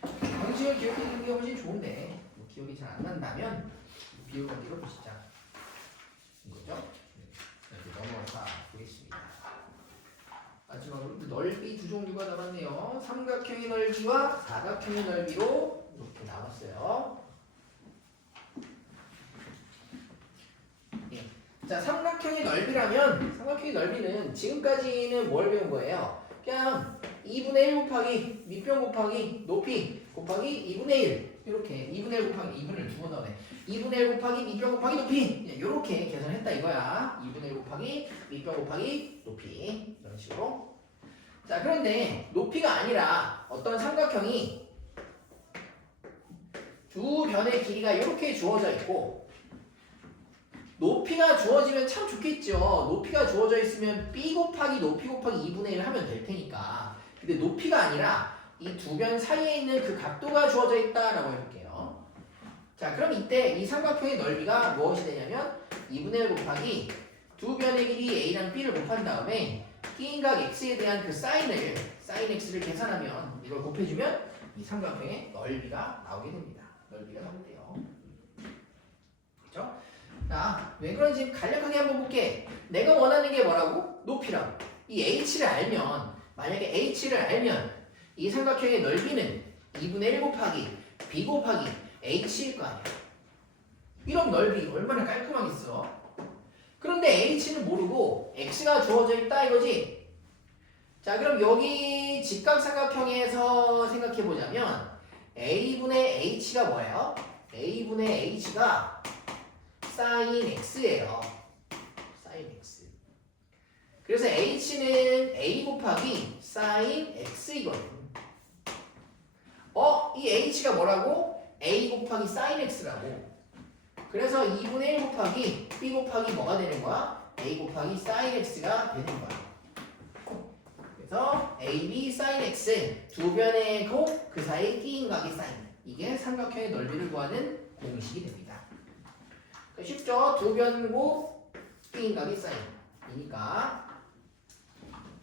방식을 기억해두는 게 훨씬 좋은데 뭐 기억이 잘 안 난다면 비율관계로 보시자 이거죠. 이렇게 넘어가 보겠습니다. 마지막으로 넓이 두 종류가 남았네요. 삼각형의 넓이와 사각형의 넓이로 이렇게 나왔어요. 자, 삼각형의 넓이라면 삼각형의 넓이는 지금까지는 뭘 배운 거예요? 그냥 2분의 1 곱하기 밑변 곱하기 높이 곱하기 2분의 1 이렇게 2분의 1 곱하기 2분의 1 두 번 나오네 2분의 1 곱하기 밑변 곱하기 높이 이렇게 계산했다 이거야. 2분의 1 곱하기 밑변 곱하기 높이 이런 식으로. 자, 그런데 높이가 아니라 어떤 삼각형이 두 변의 길이가 이렇게 주어져 있고 높이가 주어지면 참 좋겠죠. 높이가 주어져 있으면 B 곱하기 높이 곱하기 2분의 1 하면 될 테니까. 근데 높이가 아니라 이 두 변 사이에 있는 그 각도가 주어져 있다라고 해볼게요. 자, 그럼 이때 이 삼각형의 넓이가 무엇이 되냐면 2분의 1 곱하기 두 변의 길이 A랑 B를 곱한 다음에 B인각 X에 대한 그 사인 X를 계산하면 이걸 곱해주면 이 삼각형의 넓이가 나오게 됩니다. 넓이가 나오대요. 그렇죠? 자, 왜 그런지 간략하게 한번 볼게. 내가 원하는 게 뭐라고? 높이라고. 이 H를 알면, 만약에 H를 알면 이 삼각형의 넓이는 2분의 1 곱하기 B 곱하기 H일 거 아니야. 이런 넓이 얼마나 깔끔하겠어. 그런데 H는 모르고 X가 주어져 있다 이거지. 자, 그럼 여기 직각삼각형에서 생각해보자면 A분의 H가 뭐예요? A분의 H가 sin X예요. sin X. 그래서 H는 A 곱하기 sin X이거든. 이 H가 뭐라고? A 곱하기 sin X라고. 그래서 2분의 1 곱하기 B 곱하기 뭐가 되는 거야? A 곱하기 sin X가 되는 거야. 그래서 AB sin X 두 변의 곱 그 사이 끼인각의 사인. 이게 삼각형의 넓이를 구하는 공식이 됩니다. 쉽죠? 두 변곱 끼인각의 사인이니까.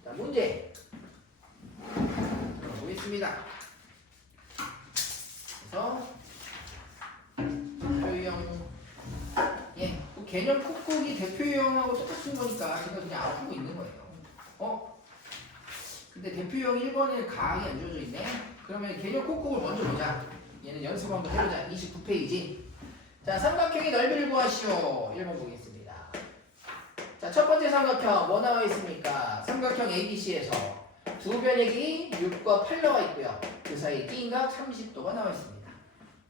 자, 문제 보겠습니다. 그래서 대표유형 개념 콕콕이 대표유형하고 똑같은 거니까 제가 그냥 알아보고 있는 거예요. 근데 대표형 1번에 가하게 안 주어져 있네. 그러면 개념 콕콕을 먼저 보자. 얘는 연습 한번 해보자. 29페이지. 자, 삼각형의 넓이를 구하시오. 1번 보겠습니다. 자, 첫 번째 삼각형 뭐 나와 있습니까? 삼각형 ABC에서 두 변의 길이 6과 8 나와 있고요. 그 사이에 끼인각 30도가 나와 있습니다.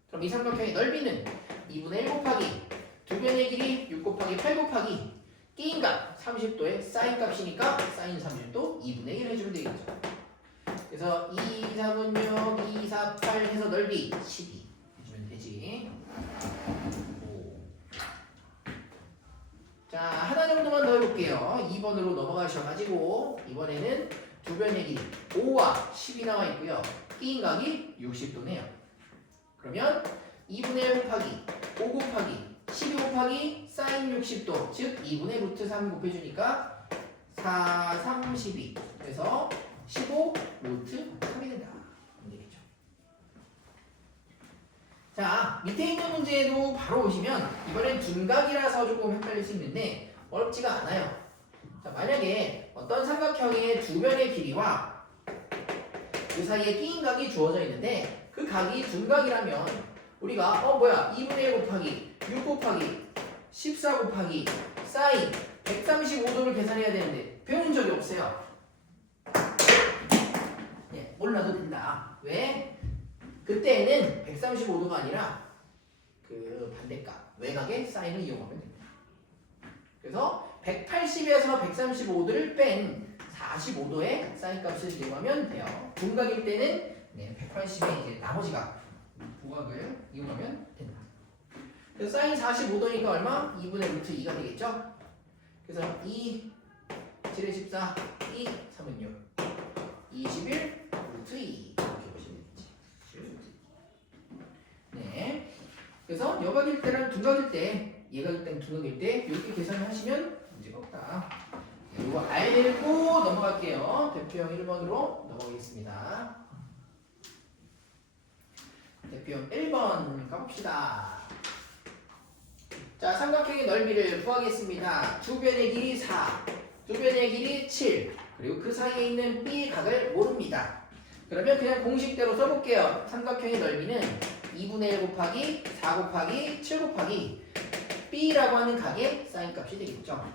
그럼 이 삼각형의 넓이는 2분의 1 곱하기 두 변의 길이 6 곱하기 8 곱하기 끼인각 30도의 사인 값이니까 사인 30도 2분의 1 해주면 되겠죠. 그래서 2, 3은 6, 2, 4, 8 해서 넓이 12 해주면 되지. 자, 하나 정도만 더 해볼게요. 2번으로 넘어가셔가지고 이번에는 두 변의 길이 5와 10이 나와 있고요. 끼인각이 60도네요. 그러면 2분의 1 곱하기 5 곱하기 12 곱하기 사인 60도 즉 2분의 루트 3 곱해주니까 4, 3, 12 그래서 15 루트 3이 된다. 안 되겠죠. 자, 밑에 있는 문제도 바로 오시면 이번엔 둔각이라서 조금 헷갈릴 수 있는데 어렵지가 않아요. 자, 만약에 어떤 삼각형의 두 변의 길이와 그 사이에 끼인각이 주어져 있는데 그 각이 둔각이라면 우리가 2분의 1 곱하기 6 곱하기 14 곱하기 사인 135도를 계산해야 되는데 배운 적이 없어요. 네, 몰라도 된다. 왜? 그때는 135도가 아니라 그 반대값 외곽의 사인을 이용하면 됩니다. 그래서 180에서 135도를 뺀 45도의 사인 값을 이용하면 돼요. 둔각일 때는 180의 이제 나머지가 부각을 이용하면 된다. 그래서 사인 45도니까 얼마? 2분의 루트 2가 되겠죠? 그래서 2, 7에 14, 2, 3은 6, 21, 루트 2 이렇게 보시면 되겠지. 네. 그래서 여각일 때랑 둔각일 때, 예각일 때랑 둔각일 때 이렇게 계산을 하시면 문제가 없다. 이거 알고 넘어갈게요. 대표형 1번으로 넘어가겠습니다. 대표형 1번 가봅시다. 자, 삼각형의 넓이를 구하겠습니다. 두 변의 길이 4, 두 변의 길이 7, 그리고 그 사이에 있는 B의 각을 모릅니다. 그러면 그냥 공식대로 써볼게요. 삼각형의 넓이는 2분의 1 곱하기 4 곱하기 7 곱하기 B라고 하는 각의 사인 값이 되겠죠.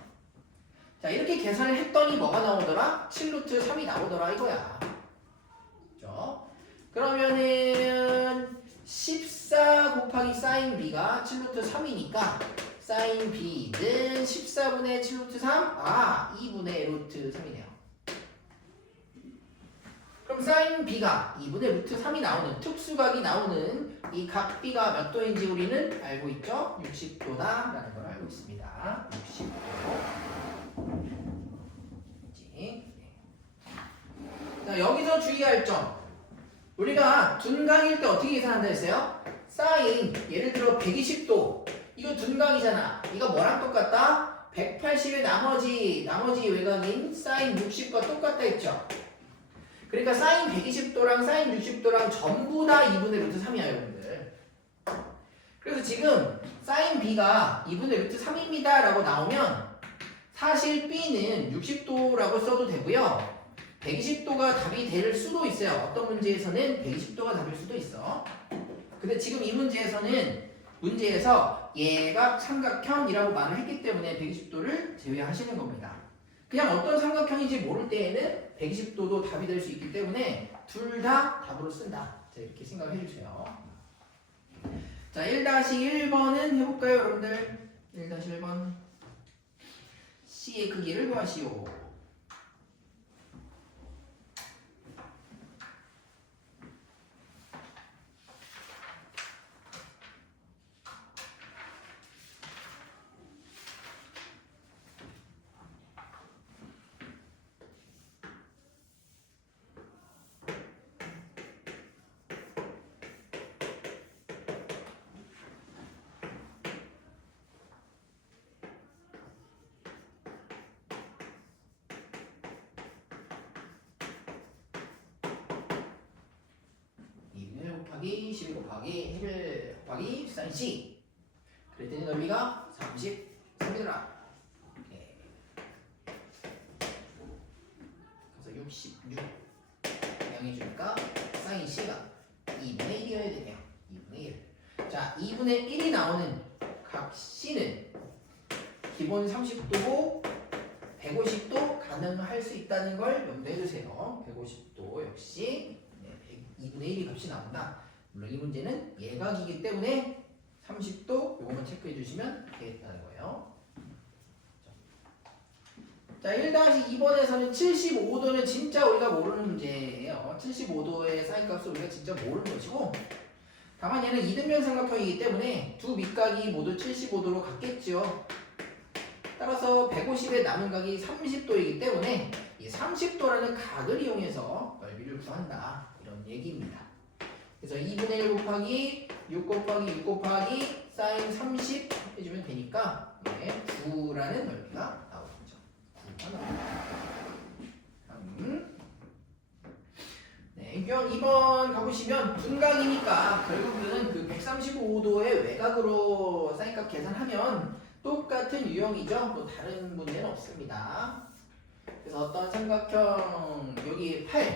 자, 이렇게 계산을 했더니 뭐가 나오더라? 7루트 3이 나오더라 이거야. 그렇죠? 그러면은 14 곱하기 사인 B가 7루트 3이니까 사인 B는 14분의 7루트 3? 2분의 루트 3이네요. 그럼 사인 B가 2분의 루트 3이 나오는 특수각이 나오는 이 각 B가 몇 도인지 우리는 알고 있죠? 60도다 라는 걸 알고 있습니다. 60도. 자, 여기서 주의할 점. 우리가 둔각일 때 어떻게 계산한다 했어요? 사인 예를 들어 120도 이거 둔각이잖아. 이거 뭐랑 똑같다? 180의 나머지 외곽인 사인 60과 똑같다 했죠. 그러니까 사인 120도랑 사인 60도랑 전부 다 2분의 루트 3이야 여러분들. 그래서 지금 사인 B가 2분의 루트 3입니다 라고 나오면 사실 B는 60도라고 써도 되고요. 120도가 답이 될 수도 있어요. 어떤 문제에서는 120도가 답일 수도 있어. 근데 지금 이 문제에서 예각 삼각형이라고 말을 했기 때문에 120도를 제외하시는 겁니다. 그냥 어떤 삼각형인지 모를 때에는 120도도 답이 될 수 있기 때문에 둘 다 답으로 쓴다. 자, 이렇게 생각을 해주세요. 자, 1-1번은 해볼까요, 여러분들? 1-1번 C의 크기를 구하시오. 곱하기 12 곱하기 11 곱하기 사인 C 그랬더니 넓이가 33이더라. 그래서 66 양해주니까 사인 C가 2분의 1이어야 되네요. 2분의 1. 자, 2분의 1이 나오는 각 C는 기본 30도고 150도 가능할 수 있다는 걸 염두해 두세요. 150도 역시 2분의 1이 값이 나온다. 물론 이 문제는 예각이기 때문에 30도 요거만 체크해 주시면 되겠다는 거예요. 자, 1-2번에서는 75도는 진짜 우리가 모르는 문제예요. 75도의 사인 값을 우리가 진짜 모르는 것이고, 다만 얘는 이등변 삼각형이기 때문에 두 밑각이 모두 75도로 같겠죠. 따라서 150의 남은 각이 30도이기 때문에 이 30도라는 각을 이용해서 넓이를 구한다. 이런 얘기입니다. 그래서 2분의 1 곱하기 6 곱하기 6 곱하기 사인 30 해주면 되니까 9라는 넓이가 나오겠죠. 9가 나옵니다. 네, 2번 가보시면 분각이니까 결국은 그 135도의 외곽으로 사인값 계산하면 똑같은 유형이죠. 뭐 다른 문제는 없습니다. 그래서 어떤 삼각형 여기 8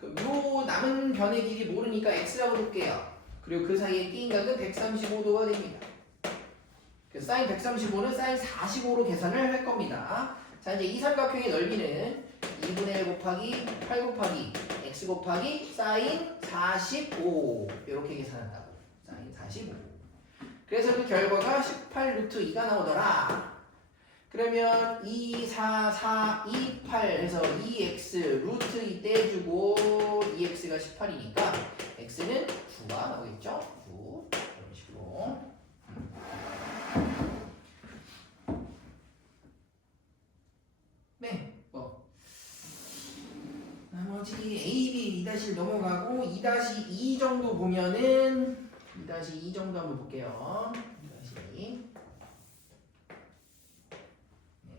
요 남은 변의 길이 모르니까 x라고 볼게요. 그리고 그 사이에 낀각은 135도가 됩니다. 그래서 사인 135는 사인 45로 계산을 할 겁니다. 자, 이제 이 삼각형의 넓이는 2분의 1 곱하기 8 곱하기 x 곱하기 사인 45 이렇게 계산한다고. 사인 45. 그래서 그 결과가 18 루트 2가 나오더라. 그러면 2, 4, 4, 2, 8 해서 2x 루트 2 떼주고 2x가 18이니까 x는 9가 나오겠죠? 9 이런 식으로. 네, 나머지 A, B 2-1 넘어가고 2-2 정도 보면은 2-2 정도 한번 볼게요. 2-2.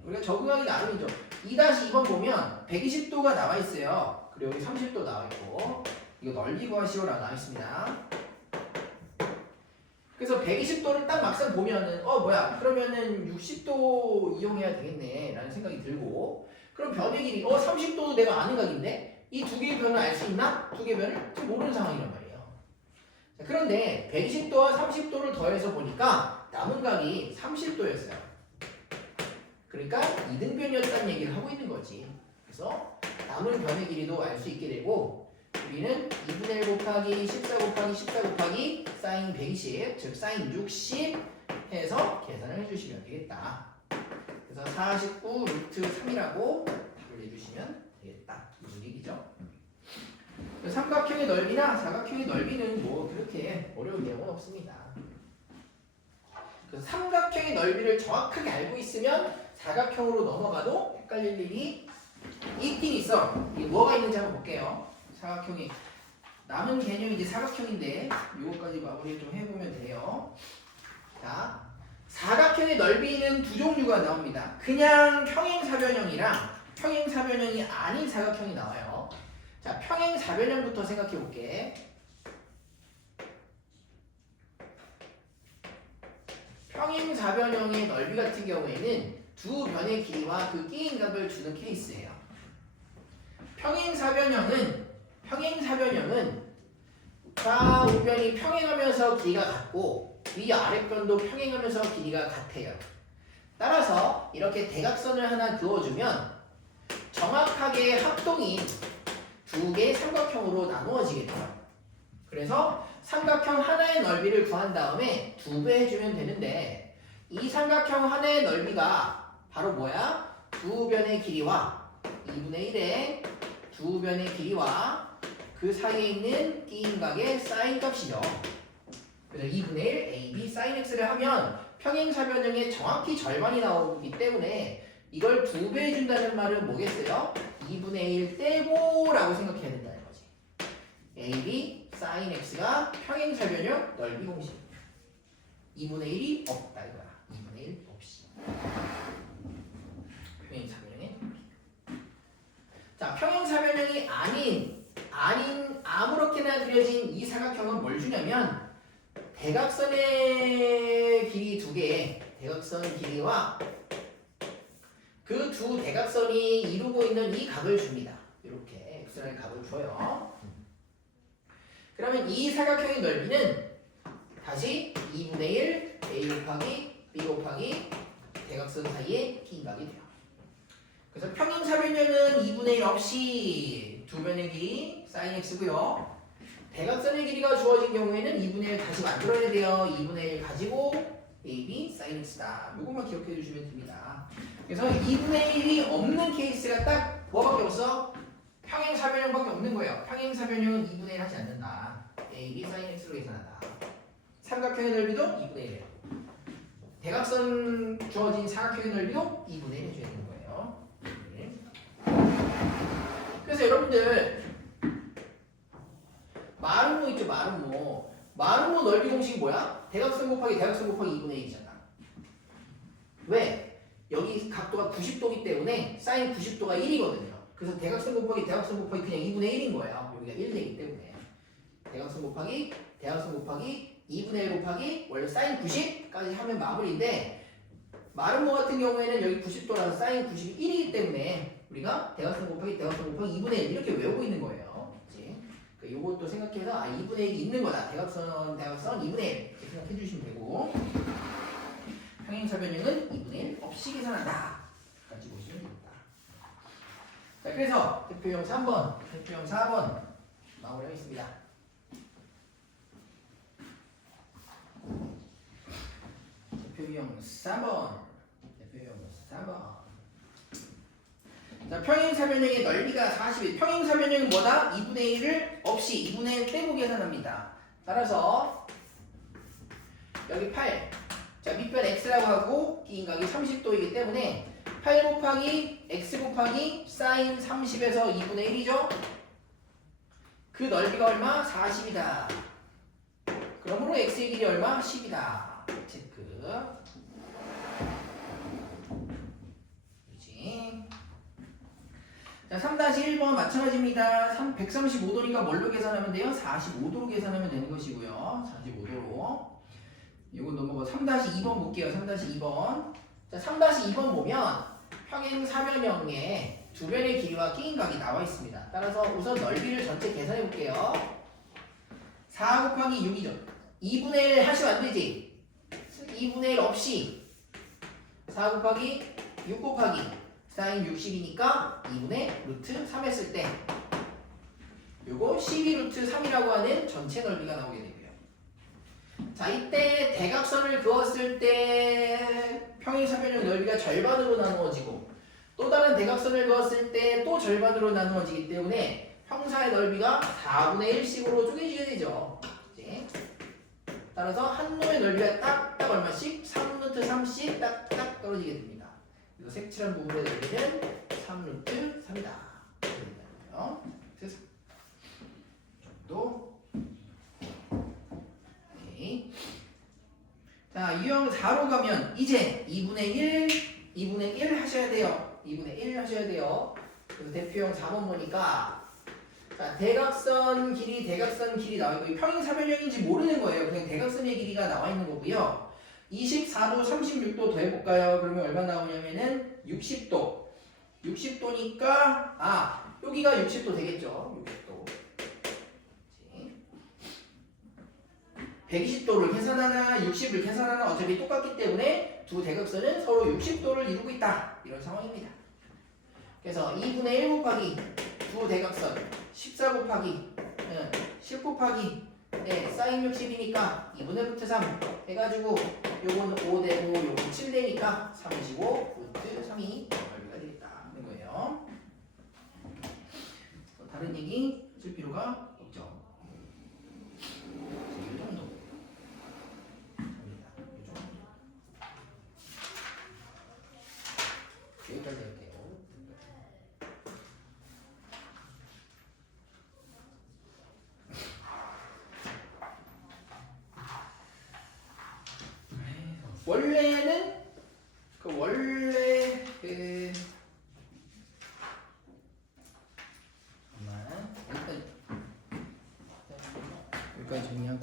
우리가 적응하기 나름이죠. 2-2번 보면 120도가 나와 있어요. 그리고 여기 30도 나와 있고, 이거 넓이 구하시오라고 나와 있습니다. 그래서 120도를 딱 막상 보면은 뭐야? 그러면은 60도 이용해야 되겠네 라는 생각이 들고, 그럼 변의 길이 30도도 내가 아는 각인데 이 두 개의 변을 알 수 있나? 두 개의 변을 지금 모르는 상황이란 말이에요. 자, 그런데 120도와 30도를 더해서 보니까 남은 각이 30도였어요. 그러니까 이등변이었다는 얘기를 하고 있는 거지. 그래서 남은 변의 길이도 알 수 있게 되고, 우리는 2분의 1 곱하기 14 곱하기 14 곱하기 사인 120, 즉 사인 60 해서 계산을 해주시면 되겠다. 그래서 49 루트 3이라고 답을 내주시면 되겠다. 무슨 얘기죠? 삼각형의 넓이나 사각형의 넓이는 뭐 그렇게 어려운 내용은 없습니다. 그래서 삼각형의 넓이를 정확하게 알고 있으면 사각형으로 넘어가도 헷갈릴 일이 있긴 있어. 이게 뭐가 있는지 한번 볼게요. 사각형이 남은 개념이 이제 사각형인데 이거까지 마무리 좀 해보면 돼요. 자, 사각형의 넓이는 두 종류가 나옵니다. 그냥 평행사변형이랑 평행사변형이 아닌 사각형이 나와요. 자, 평행사변형부터 생각해 볼게. 평행사변형의 넓이 같은 경우에는 두 변의 길이와 그 끼인 값을 주는 케이스예요. 평행사변형은 좌우변이 평행하면서 길이가 같고 위아랫변도 평행하면서 길이가 같아요. 따라서 이렇게 대각선을 하나 그어주면 정확하게 합동인 두 개의 삼각형으로 나누어지게 돼요. 그래서 삼각형 하나의 넓이를 구한 다음에 2배 해주면 되는데, 이 삼각형 하나의 넓이가 바로 뭐야? 두 변의 길이와 2분의 1의 두 변의 길이와 그 사이에 있는 끼인각의 사인 값이죠. 그래서 2분의 1 AB 사인 x를 하면 평행사변형의 정확히 절반이 나오기 때문에 이걸 2배 해준다는 말은 뭐겠어요? 2분의 1 떼고 라고 생각해야 된다는 거지. AB 사인 x가 평행사변형 넓이 공식입니다. 2분의 1이 없다 이거야. 2분의 1 없이. 평행사변형의 넓이. 자, 평행사변형이 아닌 아무렇게나 그려진 이 사각형은 뭘 주냐면 대각선의 길이 두 개, 대각선 길이와 그 두 대각선이 이루고 있는 이 각을 줍니다. 이렇게. x라는 값을 줘요. 그러면 이 사각형의 넓이는 다시 2분의 1 a 곱하기 b 곱하기 대각선 사이의 기인각이 돼요. 그래서 평행사변형은 2분의 1 없이 두 변의 길이 sin x고요. 대각선의 길이가 주어진 경우에는 2분의 1 다시 만들어야 돼요. 2분의 1 가지고 AB sin x다. 이것만 기억해 주시면 됩니다. 그래서 2분의 1이 없는 케이스가 딱 뭐밖에 없어? 평행사변형밖에 없는 거예요. 평행사변형은 2분의 1 하지 않는다. AB sin x로 계산한다. 삼각형의 넓이도 2분의 1. 대각선 주어진 사각형의 넓이도 2분의 1 해줘야 되는 거예요. 네. 그래서 여러분들 마름모 있죠, 마름모. 마름모 넓이 공식이 뭐야? 대각선 곱하기 대각선 곱하기 2분의 1이잖아. 왜? 여기 각도가 90도이기 때문에 사인 90도가 1이거든요. 그래서 대각선 곱하기 대각선 곱하기 그냥 2분의 1인 거예요. 여기가 1 되기 때문에. 대각선 곱하기 대각선 곱하기 2분의 1 곱하기 원래 사인 90까지 하면 마무리인데 마름모 같은 경우에는 여기 90도라서 사인 90이 1이기 때문에 우리가 대각선 곱하기 대각선 곱하기 2분의 1 이렇게 외우고 있는 거예요. 그치? 그러니까 이것도 생각해서 2분의 1이 있는 거다. 대각선 2분의 1 이렇게 생각해 주시면 되고 평행사변형은 2분의 1 없이 계산한다. 까지 보시면 됩니다. 자, 그래서 대표형 3번, 대표형 4번 마무리하겠습니다. 대표형 3번. 대표형 4번. 자, 평행사변형의 넓이가 40일. 평행사변형은 뭐다? 2분의 1을 없이 2분의 1 빼고 계산합니다. 따라서 여기 8. 자, 밑변 x라고 하고 기인각이 30도이기 때문에 8 곱하기 x 곱하기 사인 30에서 2분의 1이죠? 그 넓이가 얼마? 40이다. 그러므로 x의 길이 얼마? 10이다. 체크. 그렇지. 자, 3-1번 마찬가지입니다. 135도니까 뭘로 계산하면 돼요? 45도로 계산하면 되는 것이고요. 45도로. 이거 넘어가 3-2번 볼게요. 3-2번. 자, 3-2번 보면 평행사변형에 두 변의 길이와 끼인각이 나와 있습니다. 따라서 우선 넓이를 전체 계산해 볼게요. 4 곱하기 6이죠. 2분의 1 하시면 안 되지. 2분의 1 없이 4 곱하기 6 곱하기 사인 60이니까 2분의 루트 3 했을 때 요거 12 루트 3이라고 하는 전체 넓이가 나오게 되고요. 자, 이때 대각선을 그었을 때 평행사변형 넓이가 절반으로 나누어지고 또 다른 대각선을 그었을 때 또 절반으로 나누어지기 때문에 평사의 넓이가 4분의 1씩으로 쪼개지게 되죠. 그치? 따라서 한 놈의 넓이가 딱딱 얼마씩? 3루트 3씩 딱딱 떨어지게 됩니다. 그래서 색칠한 부분의 넓이는 3루트 3이다. 그래서 정도. 오케이. 자, 유형 4로 가면 이제 2분의 1 하셔야 돼요. 2분의 1 하셔야 돼요. 그래서 대표형 4번 보니까 자, 대각선 길이 나와 있고 평행사변형인지 모르는 거예요. 그냥 대각선의 길이가 나와 있는 거고요. 24도, 36도 더해볼까요? 그러면 얼마 나오냐면은 60도. 60도니까 여기가 60도 되겠죠. 60도. 120도를 계산하나 60을 계산하나 어차피 똑같기 때문에 두 대각선은 서로 60도를 이루고 있다. 이런 상황입니다. 그래서 2분의 1 곱하기 두 대각선 14 곱하기 10 곱하기 사인 60이니까 2분의 루트 3 해가지고 요건 5 되고 요건 7 되니까 35 루트 3이 넓이가 되겠다 하는 거예요. 다른 얘기 쓸 필요가 없죠. 이 정도. 여기까지 할게요. 원래는 잠깐만 여기까지 정리하고